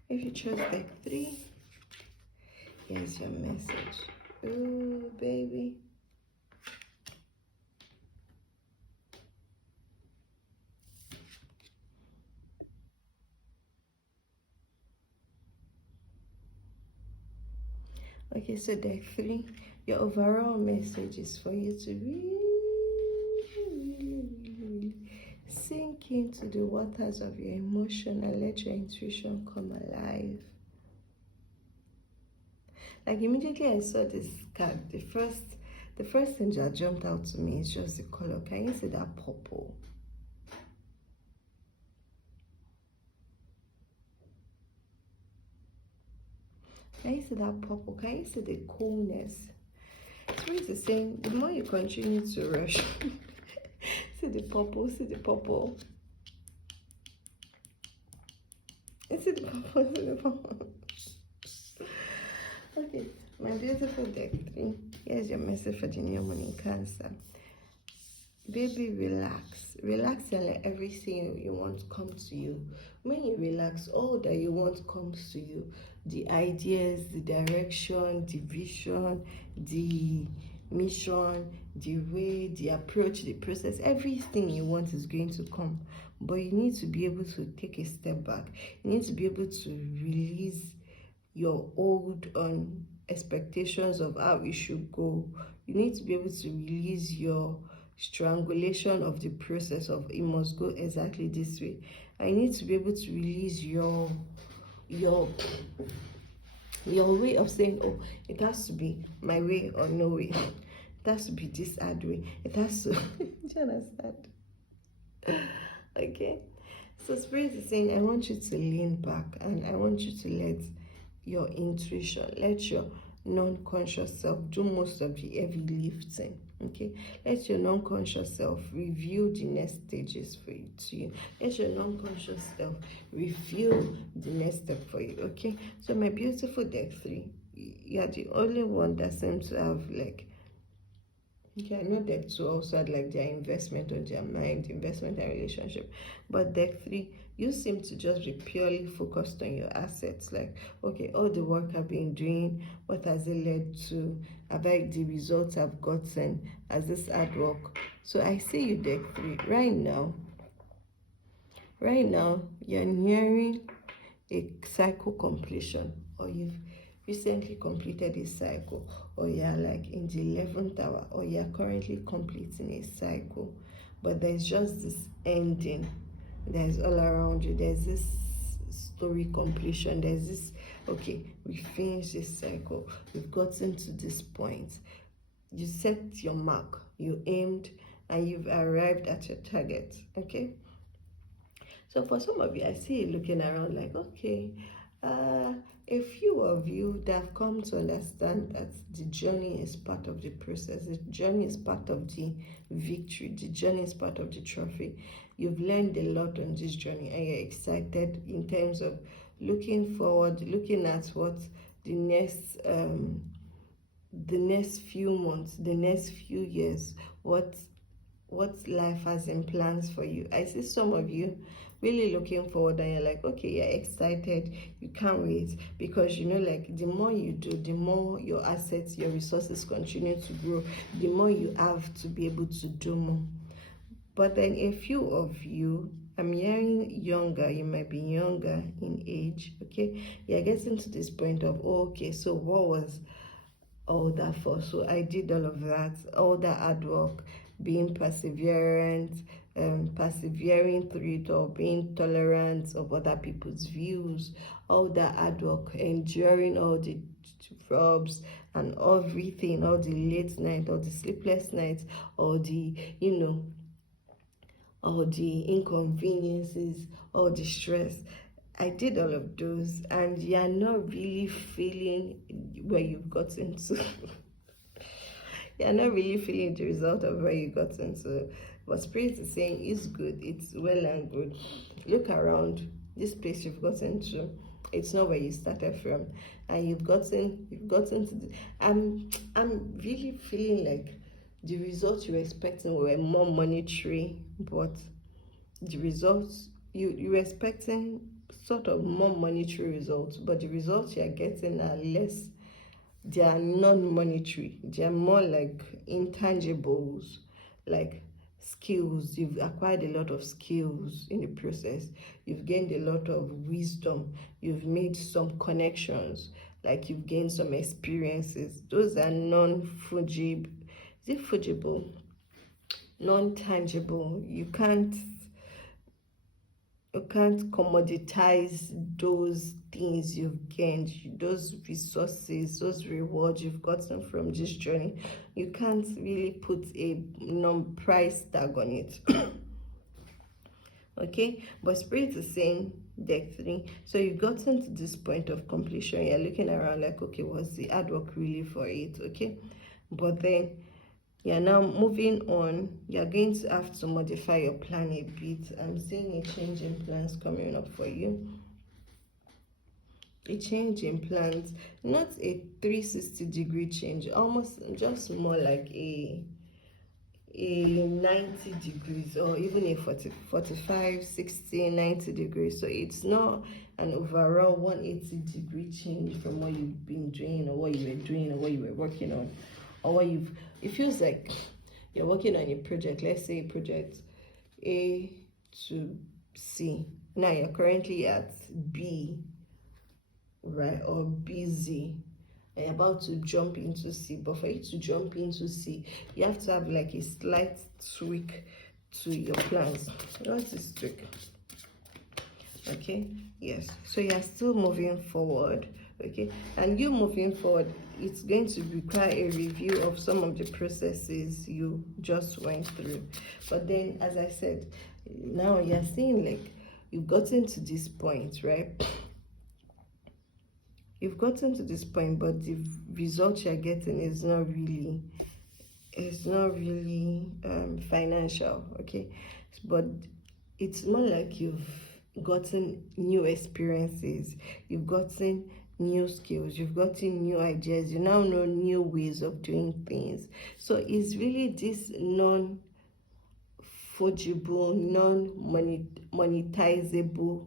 If you chose deck 3, here's your message. Ooh, baby. Okay, so deck 3, your overall message is for you to really sink into the waters of your emotion and let your intuition come alive. Like immediately I saw this card, the first thing that jumped out to me is just the color. Can you see that purple? Can you see that purple? Can you see the coolness? Spirit is saying the more you continue to rush, see the purple, see the purple. See the purple, see the purple. Okay, my beautiful deck 3. Here's your message for the new moon in Cancer. Baby, relax and let everything you want come to you. When you relax, all that you want comes to you. The ideas, the direction, the vision, the mission, the way, the approach, the process, everything you want is going to come. But you need to be able to take a step back. You need to be able to release your old expectations of how it should go. You need to be able to release your strangulation of the process of it must go exactly this way. I need to be able to release your your way of saying, oh, it has to be my way or no way. It has to be this hard way. It has to do you understand? Okay. So spirit is saying, I want you to lean back and I want you to let your intuition, let your non-conscious self do most of the heavy lifting. Okay, let your non-conscious self reveal the next stages for you to you. Let your non-conscious self reveal the next step for you. Okay, so my beautiful deck 3, you are the only one that seems to have like, okay, I know deck 2 also had like their investment on their mind, investment and relationship. But deck 3, you seem to just be purely focused on your assets. Like, okay, all the work I've been doing, what has it led to? Have I the results I've gotten? Has this hard work? So I see you deck 3. Right now, you're nearing a cycle completion, or you've recently completed a cycle, or you're like in the 11th hour, or you're currently completing a cycle, but there's just this ending. There's all around you, there's this story completion, there's this, okay, we finished this cycle, we've gotten to this point, you set your mark, you aimed, and you've arrived at your target. Okay, so for some of you, I see you looking around like, okay, a few of you that have come to understand that the journey is part of the process, the journey is part of the victory, the journey is part of the trophy. You've learned a lot on this journey and you're excited in terms of looking forward, looking at what the next few months, the next few years, what life has in plans for you. I see some of you really looking forward and you're like, okay, you're excited, you can't wait, because you know, like, the more you do, the more your assets, your resources continue to grow, the more you have to be able to do more. But then a few of you, I'm hearing younger, you might be younger in age. Okay, you're getting to this point of, oh, okay, so what was all that for? So I did all of that, all that hard work, being perseverant, persevering through it all, being tolerant of other people's views, all that hard work, enduring all the rubs and everything, all the late night, all the sleepless nights, all the, all the inconveniences, all the stress. I did all of those, and you're not really feeling where you've gotten to. You're not really feeling the result of where you got into. But Spirit is saying it's good, it's well and good. Look around, this place you've gotten to, it's not where you started from, and you've gotten to the, I'm really feeling like the results you were expecting were more monetary, but the results you were expecting sort of more monetary results, but the results you're getting are less. They are non-monetary, they are more like intangibles, like skills. You've acquired a lot of skills in the process, you've gained a lot of wisdom, you've made some connections, like you've gained some experiences. Those are non-fungible, is it fungible, non-tangible. You can't commoditize those things you've gained, those resources, those rewards you've gotten from this journey. You can't really put a price tag on it. Okay, but Spirit is saying deck 3, so you've gotten to this point of completion. You're looking around like, okay, what's the hard work really for it? Okay, but then you're now moving on. You're going to have to modify your plan a bit. I'm seeing a change in plans coming up for you. A change in plans, not a 360-degree change, almost just more like a a 90 degrees or even a 40, 45, 60, 90 degrees. So it's not an overall 180-degree change from what you've been doing or what you were doing or what you were working on or what you've, it feels like you're working on a project, let's say project A to C. Now you're currently at B, right, or BZ. You're about to jump into C, but for you to jump into C, you have to have like a slight tweak to your plans. What's this tweak? Okay, yes, so you're still moving forward. Okay, and you moving forward, it's going to require a review of some of the processes you just went through. But then, as I said, now you're seeing like you've gotten to this point, right? You've gotten to this point, but the result you're getting is not really financial, okay? But it's more like you've gotten new experiences, you've gotten new skills, you've gotten new ideas, you now know new ways of doing things. So it's really this non-fungible, non-monetizable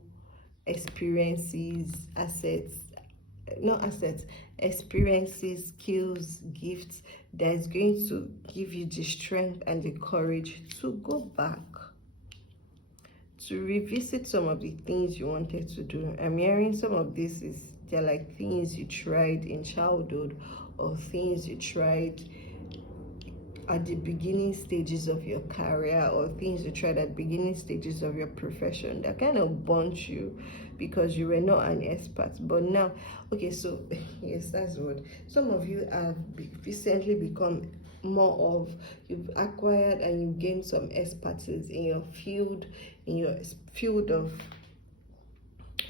experiences, experiences, skills, gifts that is going to give you the strength and the courage to go back, to revisit some of the things you wanted to do. I'm hearing some of this is they're like things you tried in childhood or things you tried at the beginning stages of your career or things you tried at beginning stages of your profession that kind of burnt you because you were not an expert. But now, okay, so yes, that's what some of you have recently become more of, you've acquired and you've gained some expertise in your field of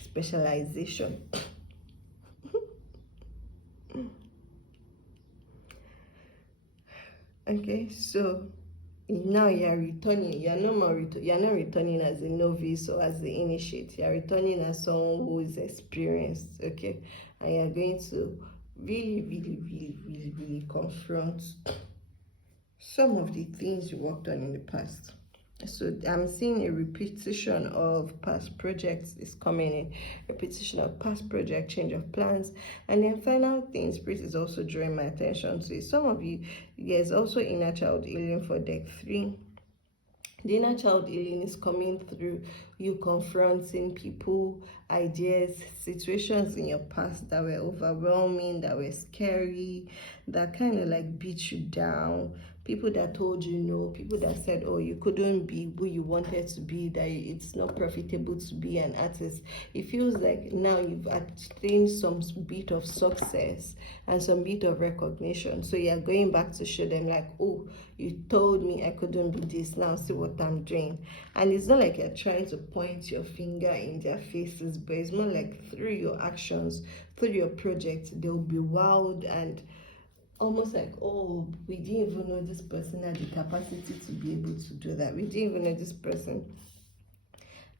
specialization. Okay, so now you're returning. You're not returning as a novice or as the initiate. You're returning as someone who is experienced. Okay, and you're going to really confront some of the things you worked on in the past. So I'm seeing a repetition of past projects is coming in, repetition of past project, change of plans, and then final thing, Spirit is also drawing my attention to. Some of you, there's also inner child healing for deck 3. The inner child healing is coming through you confronting people, ideas, situations in your past that were overwhelming, that were scary, that kind of like beat you down. People that told you no, people that said, oh, you couldn't be who you wanted to be, that it's not profitable to be an artist. It feels like now you've attained some bit of success and some bit of recognition. So you're going back to show them like, oh, you told me I couldn't be this, now see what I'm doing. And it's not like you're trying to point your finger in their faces, but it's more like through your actions, through your project, they'll be wowed and almost like, oh, we didn't even know this person had the capacity to be able to do that. We didn't even know this person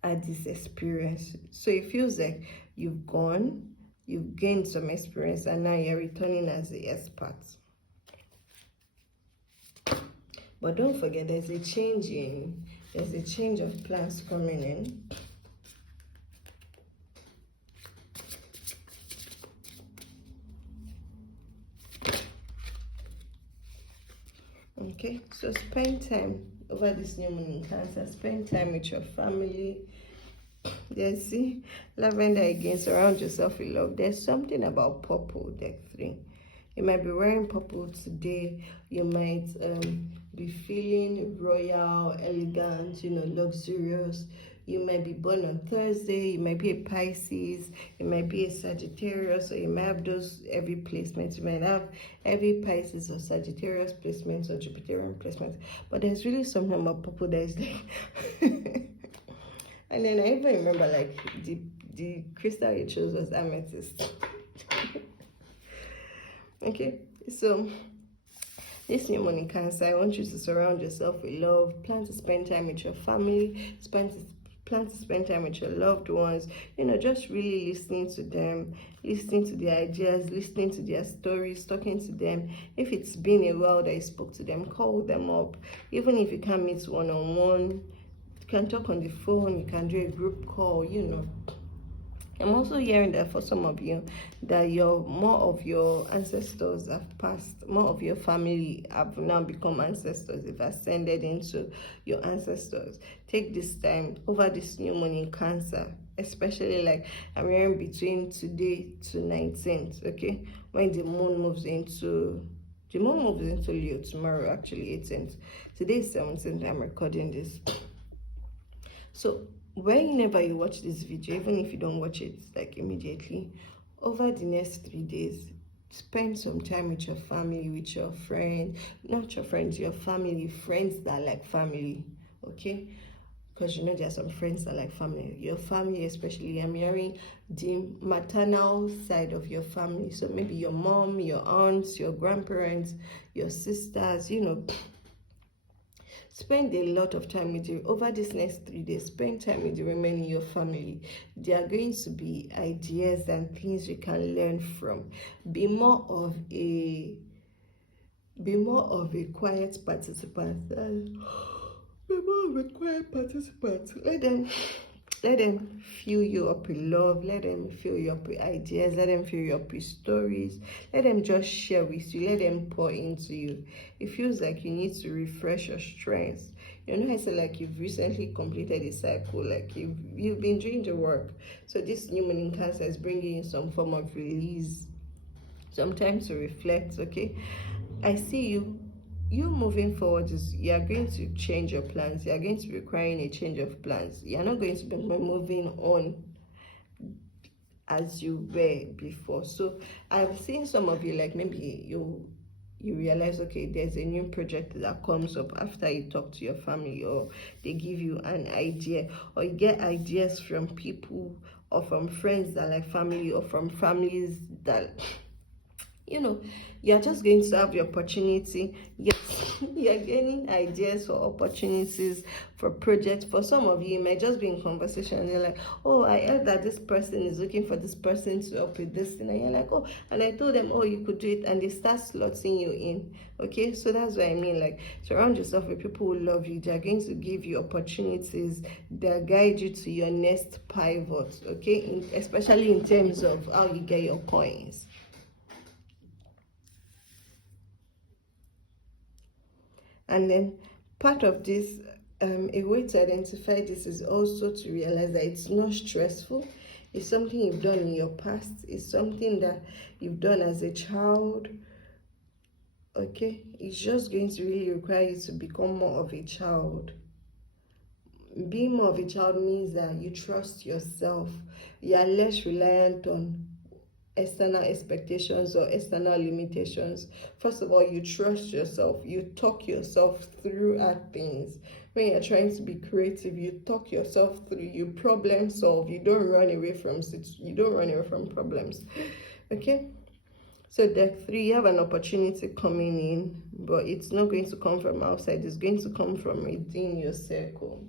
had this experience. So it feels like you've gained some experience, and now you're returning as the expert. But don't forget, there's a change of plans coming in. Okay, so spend time over this new moon in Cancer. Spend time with your family. There's see lavender again. Surround yourself with love. There's something about purple, deck 3. You might be wearing purple today. You might be feeling royal, elegant, luxurious. You might be born on Thursday. You might be a Pisces. You might be a Sagittarius, or you might have those heavy placements. You might have heavy Pisces or Sagittarius placements or Jupiterian placements. But there's really something about purple that is like and then I even remember like the crystal you chose was amethyst. Okay, so this new moon in Cancer, I want you to surround yourself with love. Plan to spend time with your family. Plan to spend time with your loved ones, you know, just really listening to them, listening to their ideas, listening to their stories, talking to them. If it's been a while that you spoke to them, call them up. Even if you can't meet one-on-one, you can talk on the phone, you can do a group call, you know. I'm also hearing that for some of you, that more of your ancestors have passed, more of your family have now become ancestors. They've ascended into your ancestors. Take this time over this new moon in Cancer, especially like I'm hearing between today to 19th, okay? When the moon moves into Leo tomorrow, actually 18th. Today is 17th, I'm recording this. So whenever you watch this video, even if you don't watch it like immediately, over the next 3 days, spend some time with your family, with your friends, not your friends, your family, friends that are like family, okay? Because you know there are some friends that are like family. Your family, especially, I'm hearing the maternal side of your family. So maybe your mom, your aunts, your grandparents, your sisters, you know. Spend a lot of time with you over this next 3 days. Spend time with the remaining your family. There are going to be ideas and things you can learn from. Be more of a quiet participant. Be more of a quiet participant. Let them fill you up with love. Let them fill you up with ideas. Let them fill you up with stories. Let them just share with you. Let them pour into you. It feels like you need to refresh your strength. You know, I said like you've recently completed a cycle, like you've been doing the work. So this new moon in Cancer is bringing you some form of release, some time to reflect. Okay, I see you moving forward is you are going to change your plans. You are going to be requiring a change of plans. You are not going to be moving on as you were before. So I've seen some of you, like maybe you realize, okay, there's a new project that comes up after you talk to your family, or they give you an idea, or you get ideas from people or from friends that are like family, or from families that you know, you're just going to have the opportunity. Yes, you're gaining ideas for opportunities, for projects. For some of you, it might just be in conversation. You're like, oh, I heard that this person is looking for this person to help with this thing. And you're like, oh, and I told them, oh, you could do it. And they start slotting you in. Okay, so that's what I mean. Like, surround yourself with people who love you. They're going to give you opportunities. They'll guide you to your next pivot. Okay, especially in terms of how you get your coins. And then part of this, a way to identify this is also to realize that it's not stressful. It's something you've done in your past. It's something that you've done as a child. Okay, it's just going to really require you to become more of a child. Being more of a child means that you trust yourself. You are less reliant on external expectations or external limitations. First of all, you trust yourself. You talk yourself through at things. When you're trying to be creative, you talk yourself through. You problem solve. You don't run away from problems. Okay, so deck 3, you have an opportunity coming in, but it's not going to come from outside. It's going to come from within your circle.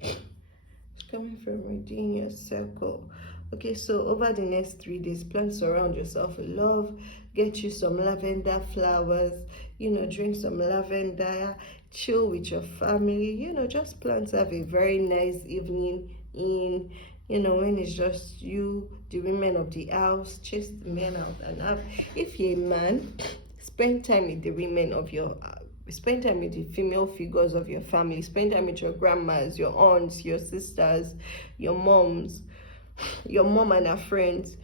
It's coming from within your circle. Okay, so over the next 3 days, plan to surround yourself with love. Get you some lavender flowers, you know, drink some lavender, chill with your family, you know, just plan to have a very nice evening in, you know, when it's just you, the women of the house, chase the men out, and have, if you're a man, spend time with the women of your spend time with the female figures of your family. Spend time with your grandmas, your aunts, your sisters, your moms, your mom and her friends.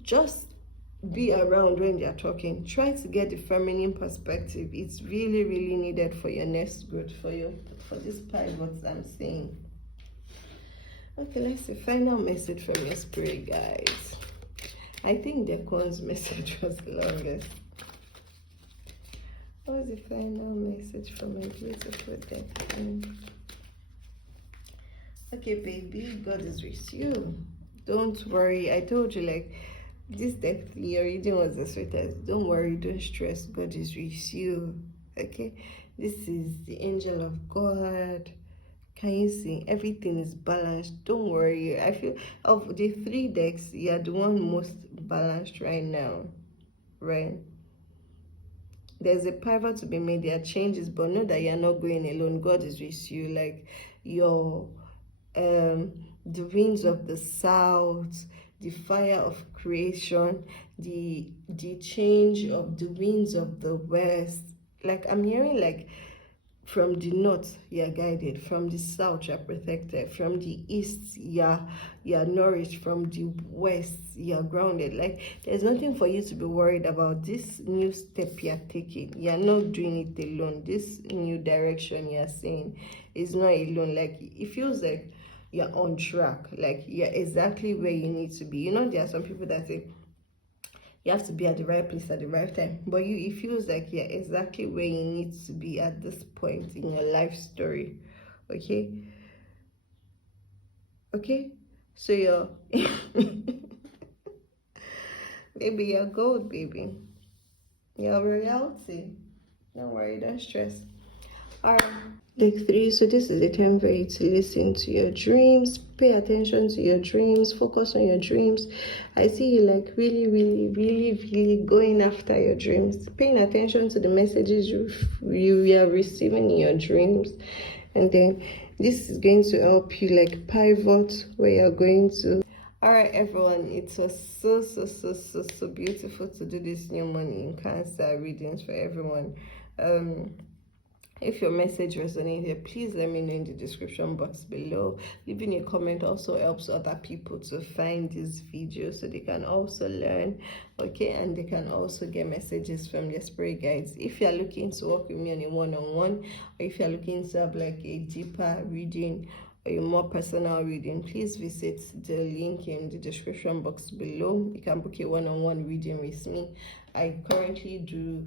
Just be around when they're talking. Try to get the feminine perspective. It's really, really needed for your next growth, for this pivot I'm saying. Okay, let's see. Final message from your spirit guides. I think the Quan's message was the longest. What was the final message from my beautiful deck? Okay, baby, God is with you. Don't worry. I told you, like, this deck, your reading was the sweetest. Don't worry, don't stress. God is with you. Okay, this is the angel of God, Can you see? Everything is balanced. Don't worry. I feel of the 3 decks, you're the one most balanced right now, right? There's a pivot to be made. There are changes, but know that you're not going alone. God is with you. Like your the winds of the south, the fire of creation, the change of the winds of the west. Like I'm hearing like from the north, you're guided. From the south, you're protected. From the east, you're nourished. From the west, you're grounded. Like there's nothing for you to be worried about. This new step you're taking, you're not doing it alone. This new direction you're seeing is not alone. Like it feels like you're on track. Like you're exactly where you need to be. You know, there are some people that say you have to be at the right place at the right time, but you, it feels like you're exactly where you need to be at this point in your life story. Okay, so you're baby, you're gold, baby. You're reality. Don't worry, don't stress. All right. Deck 3, so this is the time for you to listen to your dreams, pay attention to your dreams, focus on your dreams. I see you like really going after your dreams, paying attention to the messages you are receiving in your dreams. And then this is going to help you like pivot where you're going to. All right, everyone, it was so beautiful to do this new money in Cancer readings for everyone. If your message resonated, please let me know in the description box below. Leaving a comment also helps other people to find this video so they can also learn, okay, and they can also get messages from their spirit guides. If you're looking to work with me on a one-on-one, or if you're looking to have like a deeper reading or a more personal reading, please visit the link in the description box below. You can book a one-on-one reading with me. I currently do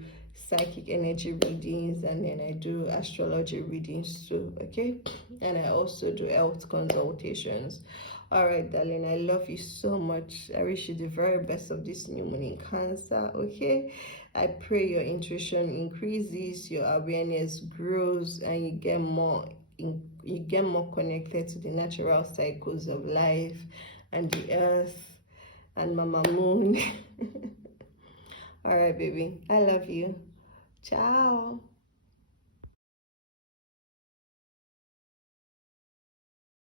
psychic energy readings, and then I do astrology readings too, okay, and I also do health consultations. All right, darling, I love you so much. I wish you the very best of this new moon in Cancer, okay. I pray your intuition increases, your awareness grows, and you get more connected to the natural cycles of life and the earth and Mama Moon. All right, baby, I love you. Ciao.